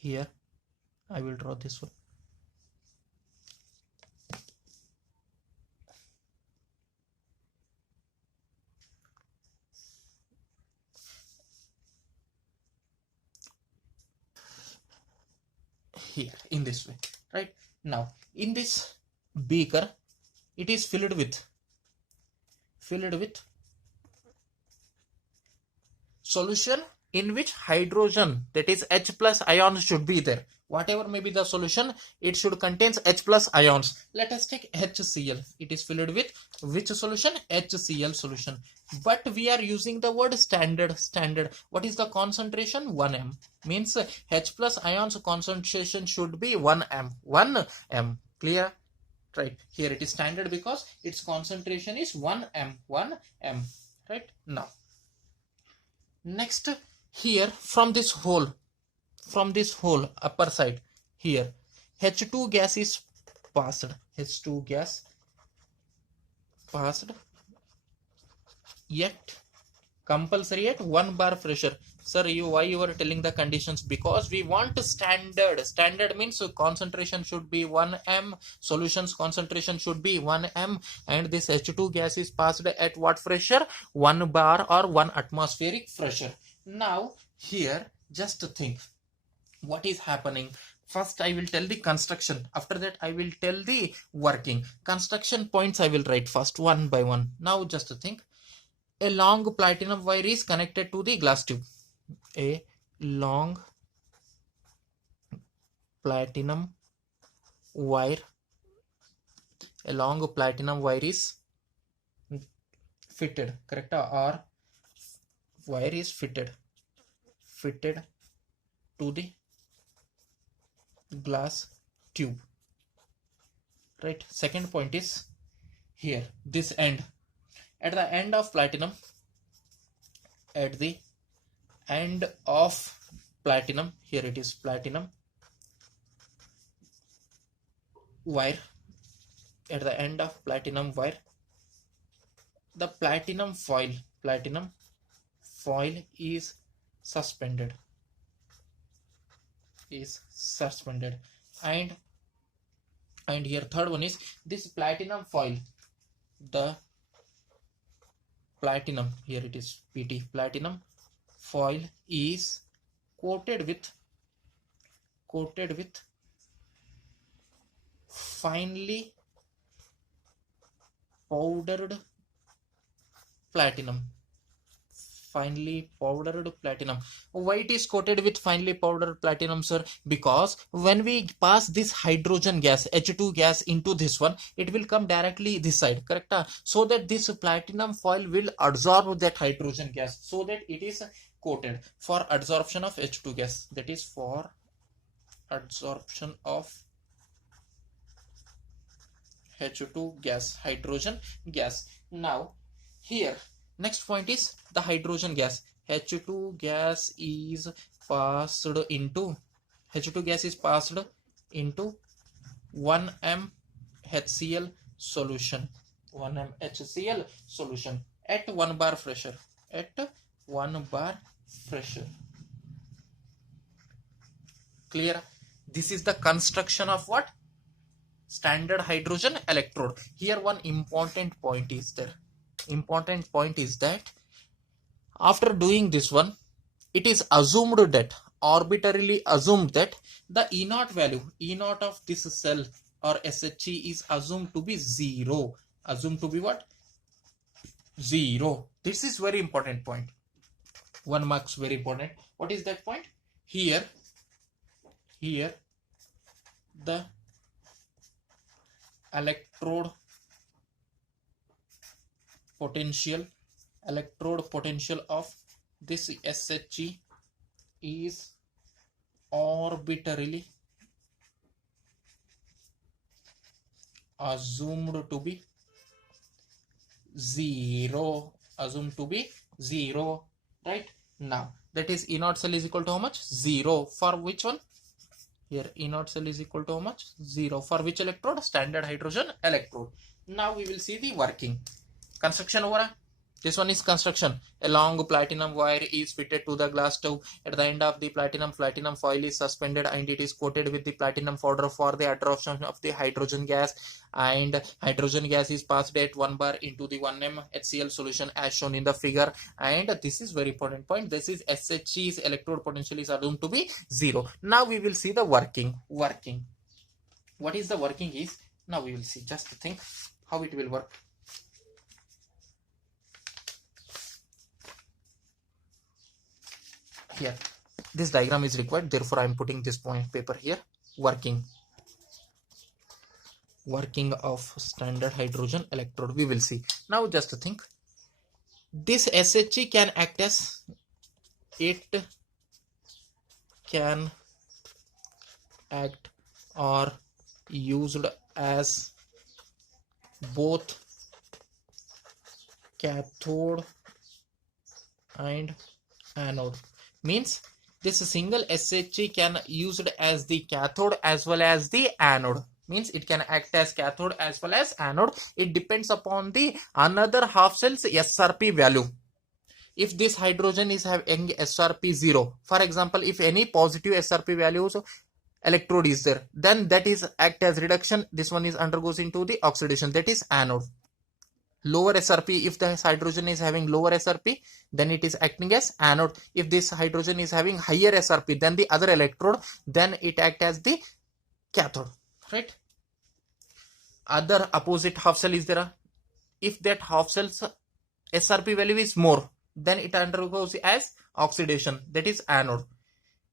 Here I will draw this one. Here in this way, right. Now in this beaker, it is filled with solution in which hydrogen, that is H plus ions, should be there. Whatever may be the solution, it should contain H plus ions. Let us take HCl. It is filled with which solution? HCl solution. But we are using the word standard. What is the concentration? 1m. Means H plus ions concentration should be 1m. 1m. Clear? Right. Here it is standard because its concentration is 1m. 1m. Right. Now, next, here from this hole upper side, here H2 gas is passed. H2 gas passed, yet compulsory at 1 bar pressure. Sir, why you are telling the conditions? Because we want standard. Standard means concentration should be 1m, solutions concentration should be 1m, and this H2 gas is passed at what pressure? 1 bar or 1 atmospheric pressure. Now here just think what is happening. First I will tell the construction, after that I will tell the working. Construction points I will write first one by one. Now just think, a long platinum wire is connected to the glass tube. A long platinum wire is fitted, correct, or wire is fitted to the glass tube, right. Second point is here, this end, at the end of platinum, here it is platinum wire, at the end of platinum wire, the platinum foil is suspended, and here third one is this platinum foil, the platinum, here it is PT, platinum foil is coated with finely powdered platinum. Why it is coated with finely powdered platinum, sir? Because when we pass this hydrogen gas, H2 gas, into this one, it will come directly this side, correct? So that this platinum foil will absorb that hydrogen gas, so that it is coated for absorption of H2 gas, that is for absorption of H2 gas, hydrogen gas. Now here next point is the hydrogen gas. H2 gas is passed into 1m HCl solution, at 1 bar pressure, Clear? This is the construction of what? Standard hydrogen electrode. Here one important point is there. That after doing this one, it is assumed that, arbitrarily assumed that, the E0 value, E0 of this cell or SHE is assumed to be 0. Assumed to be what? 0. This is very important point. 1 marks, very important. What is that point? Here the electrode potential of this SHE is arbitrarily assumed to be 0. Right? Now that is E0 cell is equal to how much? 0. For which one? Here E naught cell is equal to how much? 0. For which electrode? Standard hydrogen electrode. Now we will see the working. Construction over. This one is construction. A long platinum wire is fitted to the glass tube. At the end of the platinum foil is suspended and it is coated with the platinum powder for the adsorption of the hydrogen gas, and hydrogen gas is passed at 1 bar into the 1m HCl solution as shown in the figure. And this is very important point. This is SHE's electrode potential is assumed to be 0. Now we will see the working. What is the working is? Now we will see. Just think how it will work. Here this diagram is required, therefore I am putting this point paper here. Working of standard hydrogen electrode, we will see. Now just think, this SHE can act as, it can act or used as both cathode and anode. Means this single SHE can used as the cathode as well as the anode. Means it can act as cathode as well as anode. It depends upon the another half cell's SRP value. If this hydrogen is having SRP 0, for example, if any positive SRP values electrode is there, then that is act as reduction. This one is undergoes into the oxidation, that is anode. Lower SRP, if this hydrogen is having lower SRP, then it is acting as anode. If this hydrogen is having higher SRP than the other electrode, then it acts as the cathode, right? Other opposite half cell is there. If that half cell's SRP value is more, then it undergoes as oxidation, that is anode.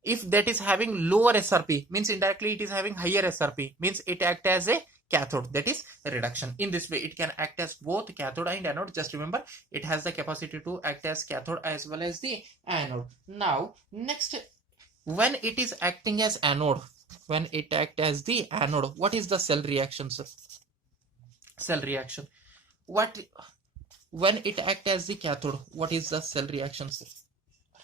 If that is having lower SRP, means indirectly it is having higher SRP, means it acts as a cathode, that is reduction. In this way it can act as both cathode and anode. Just remember, it has the capacity to act as cathode as well as the anode. Now next, when it is acting as anode, when it acts as the anode, what is the cell reaction, sir? Cell reaction. What, when it acts as the cathode, what is the cell reaction, sir?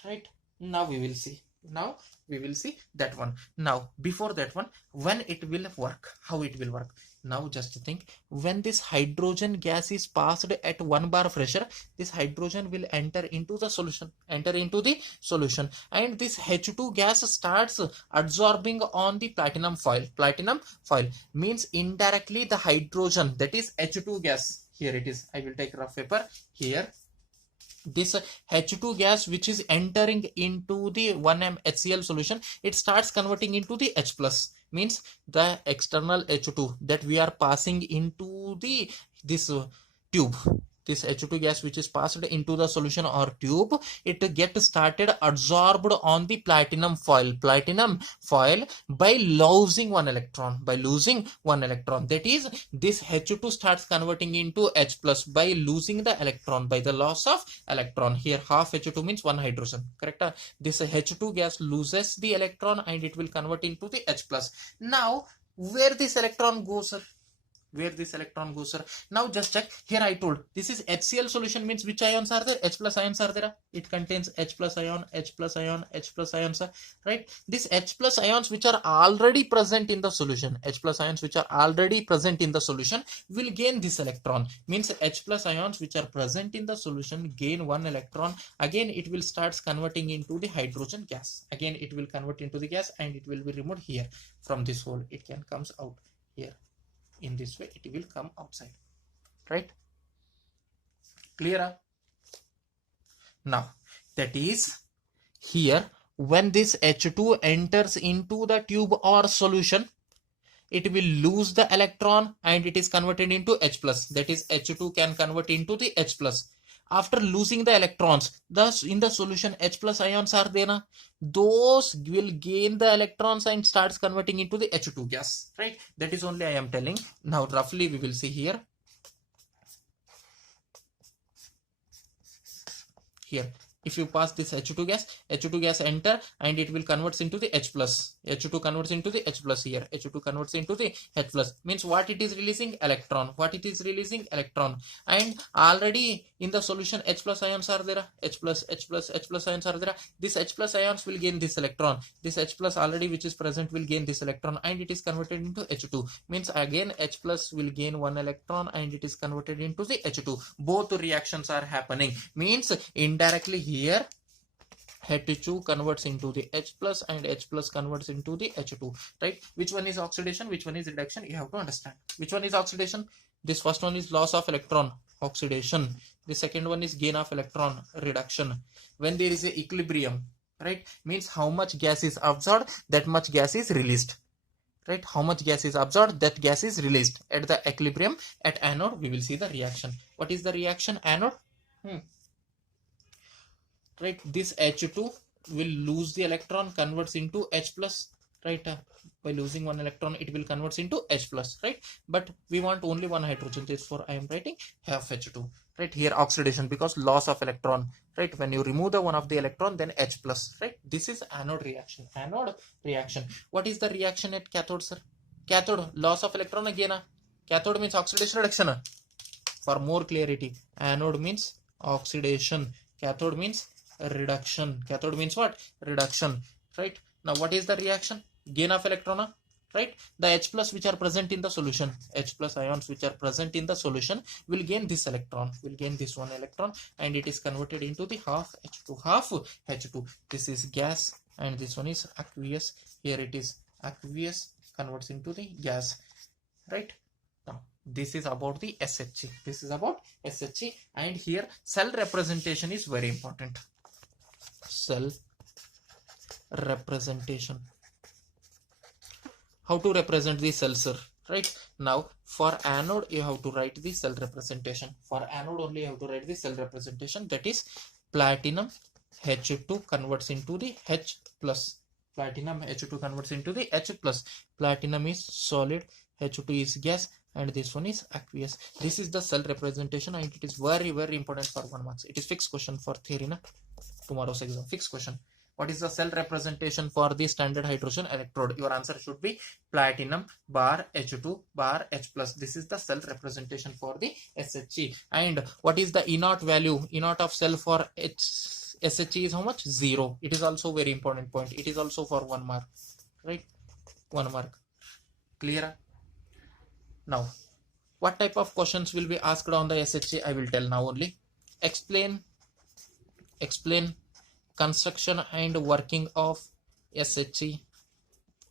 Right, now we will see. Now we will see that one. Now before that one, when it will work, how it will work. Now just think, when this hydrogen gas is passed at 1 bar pressure, this hydrogen will enter into the solution, and this H2 gas starts absorbing on the platinum foil. Means indirectly the hydrogen, that is H2 gas, here it is, I will take rough paper here. This H2 gas which is entering into the 1m HCl solution, it starts converting into the H plus. Means the external H2 that we are passing into the tube, this H2 gas which is passed into the solution or tube, it gets started absorbed on the platinum foil by losing one electron. That is, this H2 starts converting into H plus by losing the electron, by the loss of electron. Here half H2 means one hydrogen, correct? This H2 gas loses the electron and it will convert into the H plus. Now where this electron goes, sir? Now just check. Here I told this is HCl solution, means which ions are there? H plus ions are there. It contains H plus ion, sir. Right? This H plus ions which are already present in the solution, will gain this electron. Means H plus ions which are present in the solution gain one electron. Again it will start converting into the hydrogen gas. Again it will convert into the gas and it will be removed here from this hole. It can comes out here. In this way it will come outside, right? Clear? Now that is, here when this H2 enters into the tube or solution, it will lose the electron and it is converted into H plus. That is, H2 can convert into the H plus. After losing the electrons, thus in the solution H plus ions are there, those will gain the electrons and starts converting into the H2 gas, right? That is only I am telling. Now roughly we will see here. If you pass this H2 gas enter and it will converts into the H plus. H2 converts into the H plus here. H2 converts into the H plus. Means what it is releasing? Electron. What it is releasing? Electron. And already in the solution H plus ions are there. H plus ions are there. This H plus ions will gain this electron. This H plus already which is present will gain this electron and it is converted into H2. Means again H plus will gain one electron and it is converted into the H2. Both reactions are happening. Means indirectly here H2 converts into the H plus and H plus converts into the H2, right? Which one is oxidation, which one is reduction? You have to understand. Which one is oxidation? This first one is loss of electron, oxidation. The second one is gain of electron, reduction. When there is a equilibrium, right, means how much gas is absorbed, that much gas is released, right? How much gas is absorbed, that gas is released. At the equilibrium, at anode, we will see the reaction. What is the reaction? Anode. Right, this H2 will lose the electron, converts into H plus, right? By losing one electron it will converts into H plus, right? But we want only one hydrogen, therefore I am writing half H2, right? Here oxidation because loss of electron, right? When you remove the one of the electron, then H plus, right? This is anode reaction. Anode reaction. What is the reaction at cathode, sir? Cathode, loss of electron again. Cathode means oxidation, reduction. For more clarity, anode means oxidation, cathode means reduction. Cathode means what? Reduction, right? Now what is the reaction? Gain of electron, right? The H plus which are present in the solution, H plus ions which are present in the solution will gain this electron, will gain this one electron and it is converted into the half H2. This is gas and this one is aqueous. Here it is aqueous, converts into the gas, right? Now this is about the SHG. This is about SHG, and here cell representation is very important. Cell representation. How to represent the cell, sir? Right? Now for anode you have to write the cell representation. For anode only you have to write the cell representation, that is platinum H2 converts into the H plus. Platinum H2 converts into the H plus. Platinum is solid, H2 is gas, and this one is aqueous. This is the cell representation and it is very important for 1 marks. It is fixed question for theory, na? Tomorrow's exam, fixed question. What is the cell representation for the standard hydrogen electrode? Your answer should be platinum bar H2 bar H plus. This is the cell representation for the SHG. And what is the E0 value? E0 of cell for SHG is how much? 0. It is also very important point. It is also for 1 mark, right? 1 mark. Clear? Now, what type of questions will be asked on the SHG? I will tell now only. Explain construction and working of SHG,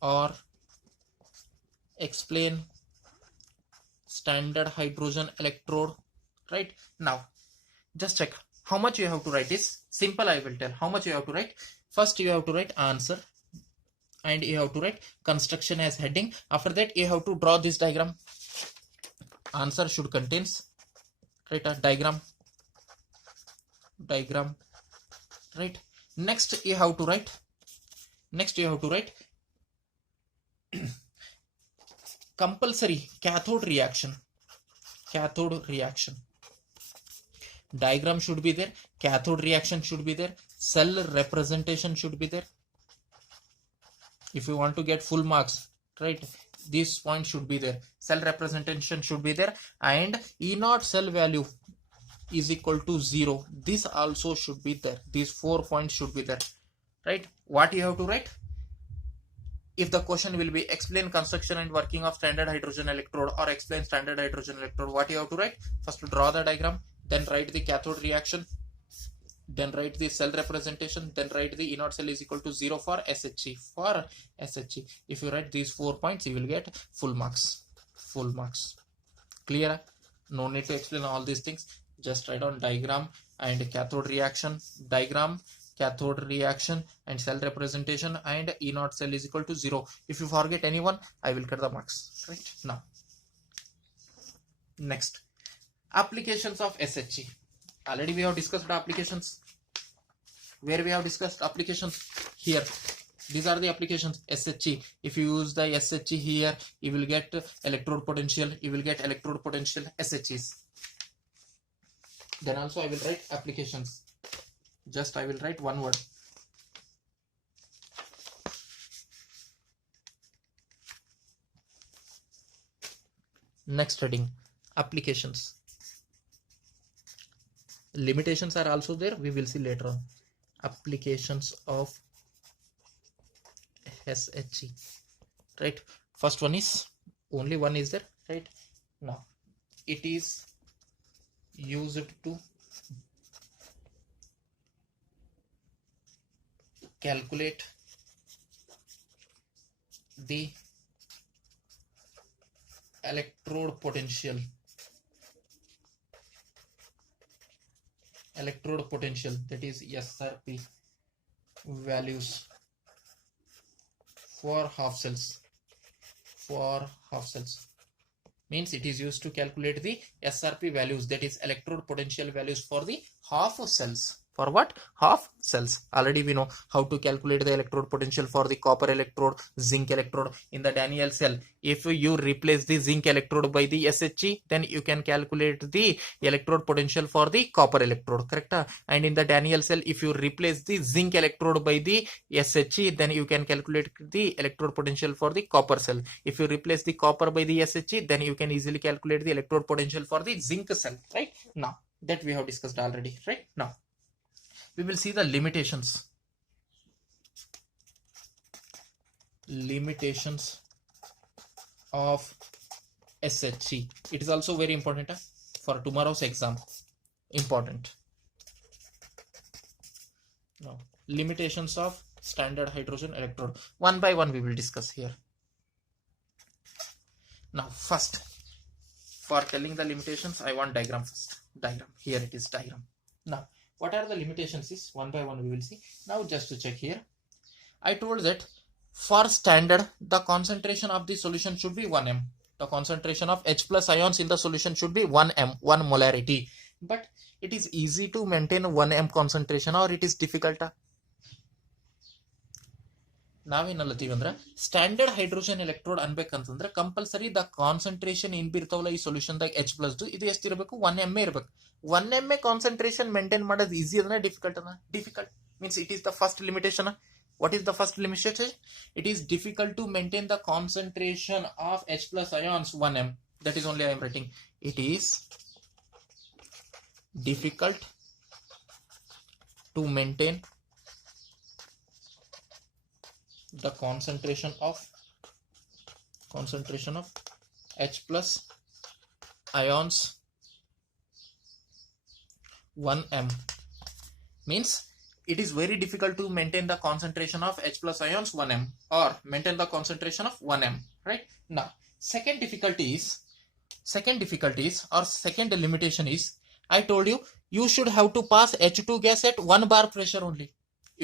or explain standard hydrogen electrode, right? Now, just check how much you have to write is simple. I will tell how much you have to write. First, you have to write answer and you have to write construction as heading. After that, you have to draw this diagram. Answer should contains, right, a diagram, right? Next you have to write compulsory cathode reaction. Diagram should be there, cathode reaction should be there, cell representation should be there. If you want to get full marks, right, this point should be there, cell representation should be there, and E0 cell value is equal to 0. This also should be there. These 4 points should be there, right? What you have to write? If the question will be explain construction and working of standard hydrogen electrode or explain standard hydrogen electrode, what you have to write? First draw the diagram, then write the cathode reaction, then write the cell representation, then write the E0 cell is equal to 0 for SHG. If you write these 4 points, you will get full marks. Clear? No need to explain all these things. Just write on diagram and cathode reaction, and cell representation, and E0 cell is equal to 0. If you forget anyone, I will cut the marks. Right? Now, next, applications of SHG. Already we have discussed the applications. Where we have discussed applications? Here. These are the applications. SHG. If you use the SHG here, you will get electrode potential. SHGs. Then also I will write applications. Just I will write one word. Next heading, applications. Limitations are also there, we will see later on. Applications of SHE, right? First one is, only one is there, right? Now it is used to calculate the electrode potential. Electrode potential, that is SRP values for half cells. For half cells means it is used to calculate the SRP values, that is electrode potential values for the half cells. For what? Half cells. Already we know how to calculate the electrode potential for the copper electrode, zinc electrode. In the Daniell cell, if you replace the zinc electrode by the SHE, then you can calculate the electrode potential for the copper electrode, correct? And in the Daniell cell, if you replace the zinc electrode by the SHE, then you can calculate the electrode potential for the copper cell. If you replace the copper by the SHE, then you can easily calculate the electrode potential for the zinc cell, right? Now that we have discussed already, right? Now we will see the limitations. Limitations of SHE. It is also very important for tomorrow's exam. Important. Now, limitations of standard hydrogen electrode. One by one we will discuss here. Now, first, for telling the limitations, I want diagram first. Diagram. Here it is, diagram. Now, what are the limitations is one by one we will see. Now just to check here, I told that for standard the concentration of the solution should be 1 m. The concentration of H plus ions in the solution should be 1 m, 1 molarity. But it is easy to maintain 1 m concentration or it is difficult. ನಾವೇನಲ್ಲತ್ತೀವಿ ಅಂದ್ರೆ standard hydrogen electrode ಅನ್ಬೇಕಂತಂದ್ರೆ compulsory the concentration ಏನ್ ಬಿರ್ತಾವಲ್ಲ ಈ ಸೊಲ್ಯೂಷನ್ದಾಗ H plus ಇದು ಎಷ್ಟಿರಬೇಕು 1 mA ಇರಬೇಕು. 1 mA concentration maintain ಮಾಡೋದು ಈಸಿ ಅದನ್ನ ಡಿಫಿಕಲ್ಟ್ ಅದ. Difficult means it is the first limitation. What is the first limitation? It is difficult to maintain the concentration of H plus ions 1 m. That is only I am writing. It is difficult to maintain the concentration of H plus ions 1 m. Means it is very difficult to maintain the concentration of H plus ions 1 m or maintain the concentration of 1 m, right? Now second difficulty is or second limitation is, I told you should have to pass H2 gas at 1 bar pressure only.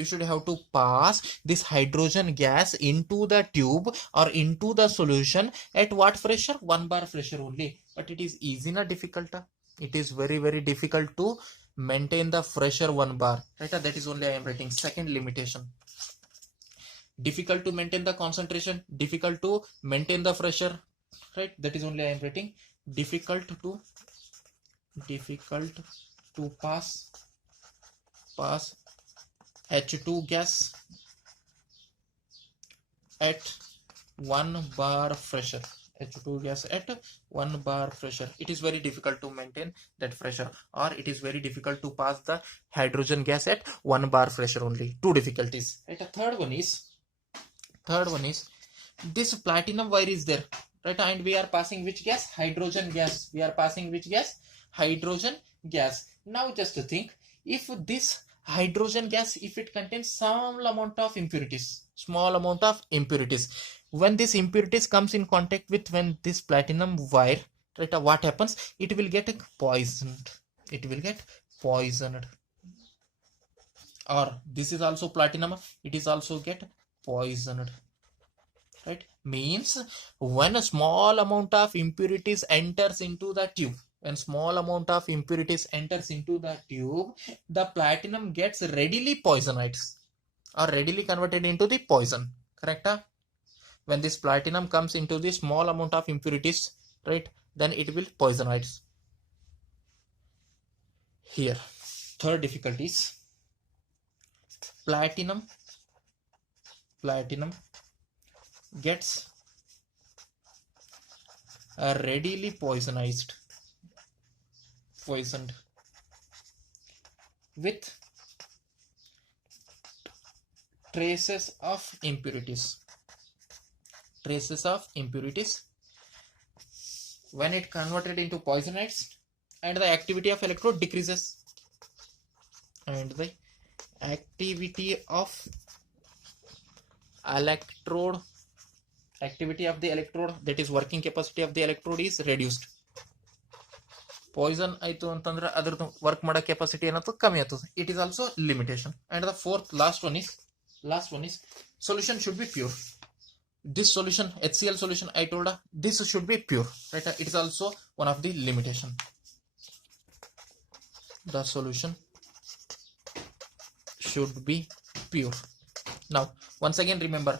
You should have to pass this hydrogen gas into the tube or into the solution at what pressure? 1 bar pressure only. But it is easy na difficult? It is very very difficult to maintain the pressure 1 bar, right? That is only I am writing second limitation. Difficult to maintain the concentration, difficult to maintain the pressure, right? That is only I am writing difficult to pass H2 gas at 1 bar pressure. H2 gas at 1 bar pressure. It is very difficult to maintain that pressure, or it is very difficult to pass the hydrogen gas at 1 bar pressure only. Two difficulties. Right. The third one is this platinum wire is there, right? And we are passing which gas? Hydrogen gas. We are passing which gas? Hydrogen gas. Now just think, if this hydrogen gas, if it contains some amount of impurities, small amount of impurities, when this impurities comes in contact with this platinum wire, right, what happens? It will get poisoned. Or this is also platinum, it is also get poisoned, right? Means when a small amount of impurities enters into the tube, the platinum gets readily poisonized or readily converted into the poison, correct? When this platinum comes into the small amount of impurities, right, then it will poisonize. Here third difficulty is platinum gets readily poisoned with traces of impurities when it converted into poisonized, and the activity of electrode decreases, and the activity of the electrode, that is working capacity of the electrode, is reduced. Poison ಆಯ್ತು ಅಂತಂದ್ರೆ ಅದರದ್ದು work ಮಾಡೋ capacity ಏನಾಯ್ತು ಕಮ್ಮಿ ಆಗ್ತದೆ. It is also limitation. And the fourth last one is solution should be pure. This solution, HCl solution, I told this should be pure, right? It is also one of the limitation. The solution should be pure. Now once again remember,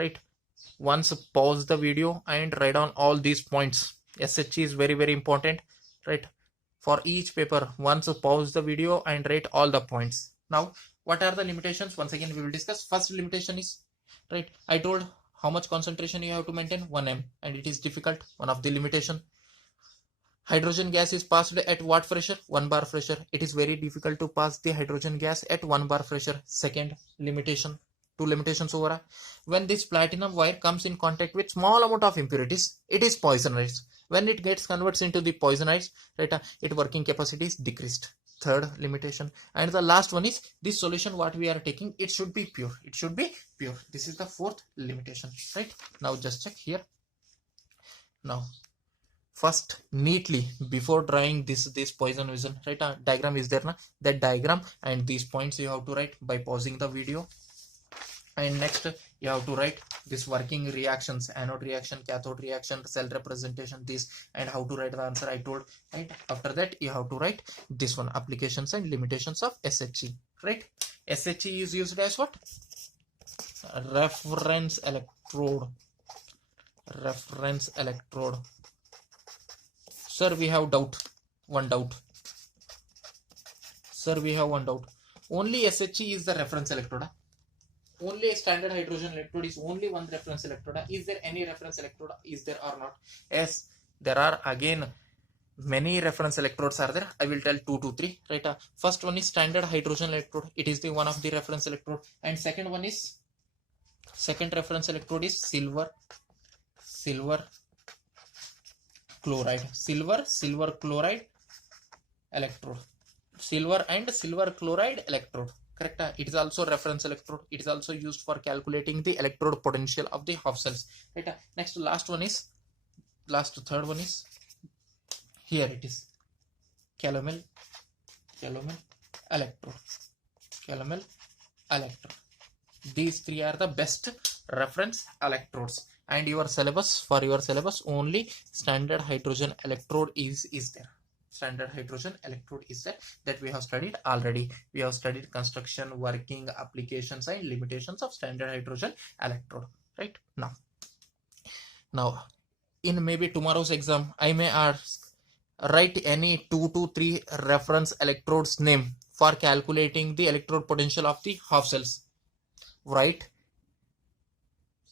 right, once pause the video and write down all these points. SHE is very very important, right? For each paper, once pause the video and write all the points. Now what are the limitations? Once again we will discuss. First limitation is, right, I told how much concentration you have to maintain, 1 m, and it is difficult. One of the limitation. Hydrogen gas is passed at what pressure? 1 bar pressure. It is very difficult to pass the hydrogen gas at 1 bar pressure. Second limitation. Two limitations over. When this platinum wire comes in contact with small amount of impurities, it is poisonized. When it gets converts into the poisonized, right, its working capacity is decreased. Third limitation. And the last one is, this solution what we are taking, it should be pure. This is the fourth limitation, right? Now just check here. Now first, neatly, before drawing this poison vision, right, diagram is there na, that diagram and these points you have to write by pausing the video. And next you have to write this working reactions, anode reaction, cathode reaction, cell representation, this, and how to write the answer I told, right? After that you have to write this one, applications and limitations of SHE, right? SHE is used as what? Reference electrode. Sir, we have one doubt. Only SHE is the reference electrode. Only a standard hydrogen electrode is only one reference electrode. Is there any reference electrode? Is there or not? Yes, there are. Again, many reference electrodes are there. I will tell 2 to 3, right? First one is standard hydrogen electrode. It is the one of the reference electrode. And second reference electrode is silver chloride. Silver chloride electrode. Silver and silver chloride electrode. Correct. It is also reference electrode. It is also used for calculating the electrode potential of the half cells. Right. Next, third one is, here it is, calomel electrode. These three are the best reference electrodes. And for your syllabus only standard hydrogen electrode is there. Standard hydrogen electrode is there, that we have studied already. We have studied construction, working, applications and limitations of standard hydrogen electrode, right? Now in maybe tomorrow's exam I may ask, write any 2 to 3 reference electrodes name for calculating the electrode potential of the half cells. Write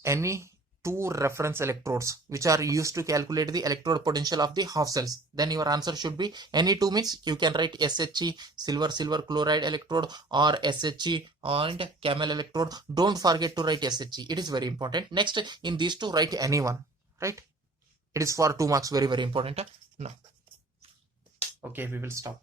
any 2 reference electrodes which are used to calculate the electrode potential of the half cells. Then your answer should be, any 2 means you can write SHE, silver chloride electrode, or SHE and camel electrode. Don't forget to write SHE. It is very important. Next, in these 2, write any one, right? It is for 2 marks, very very important. No. Okay, we will stop.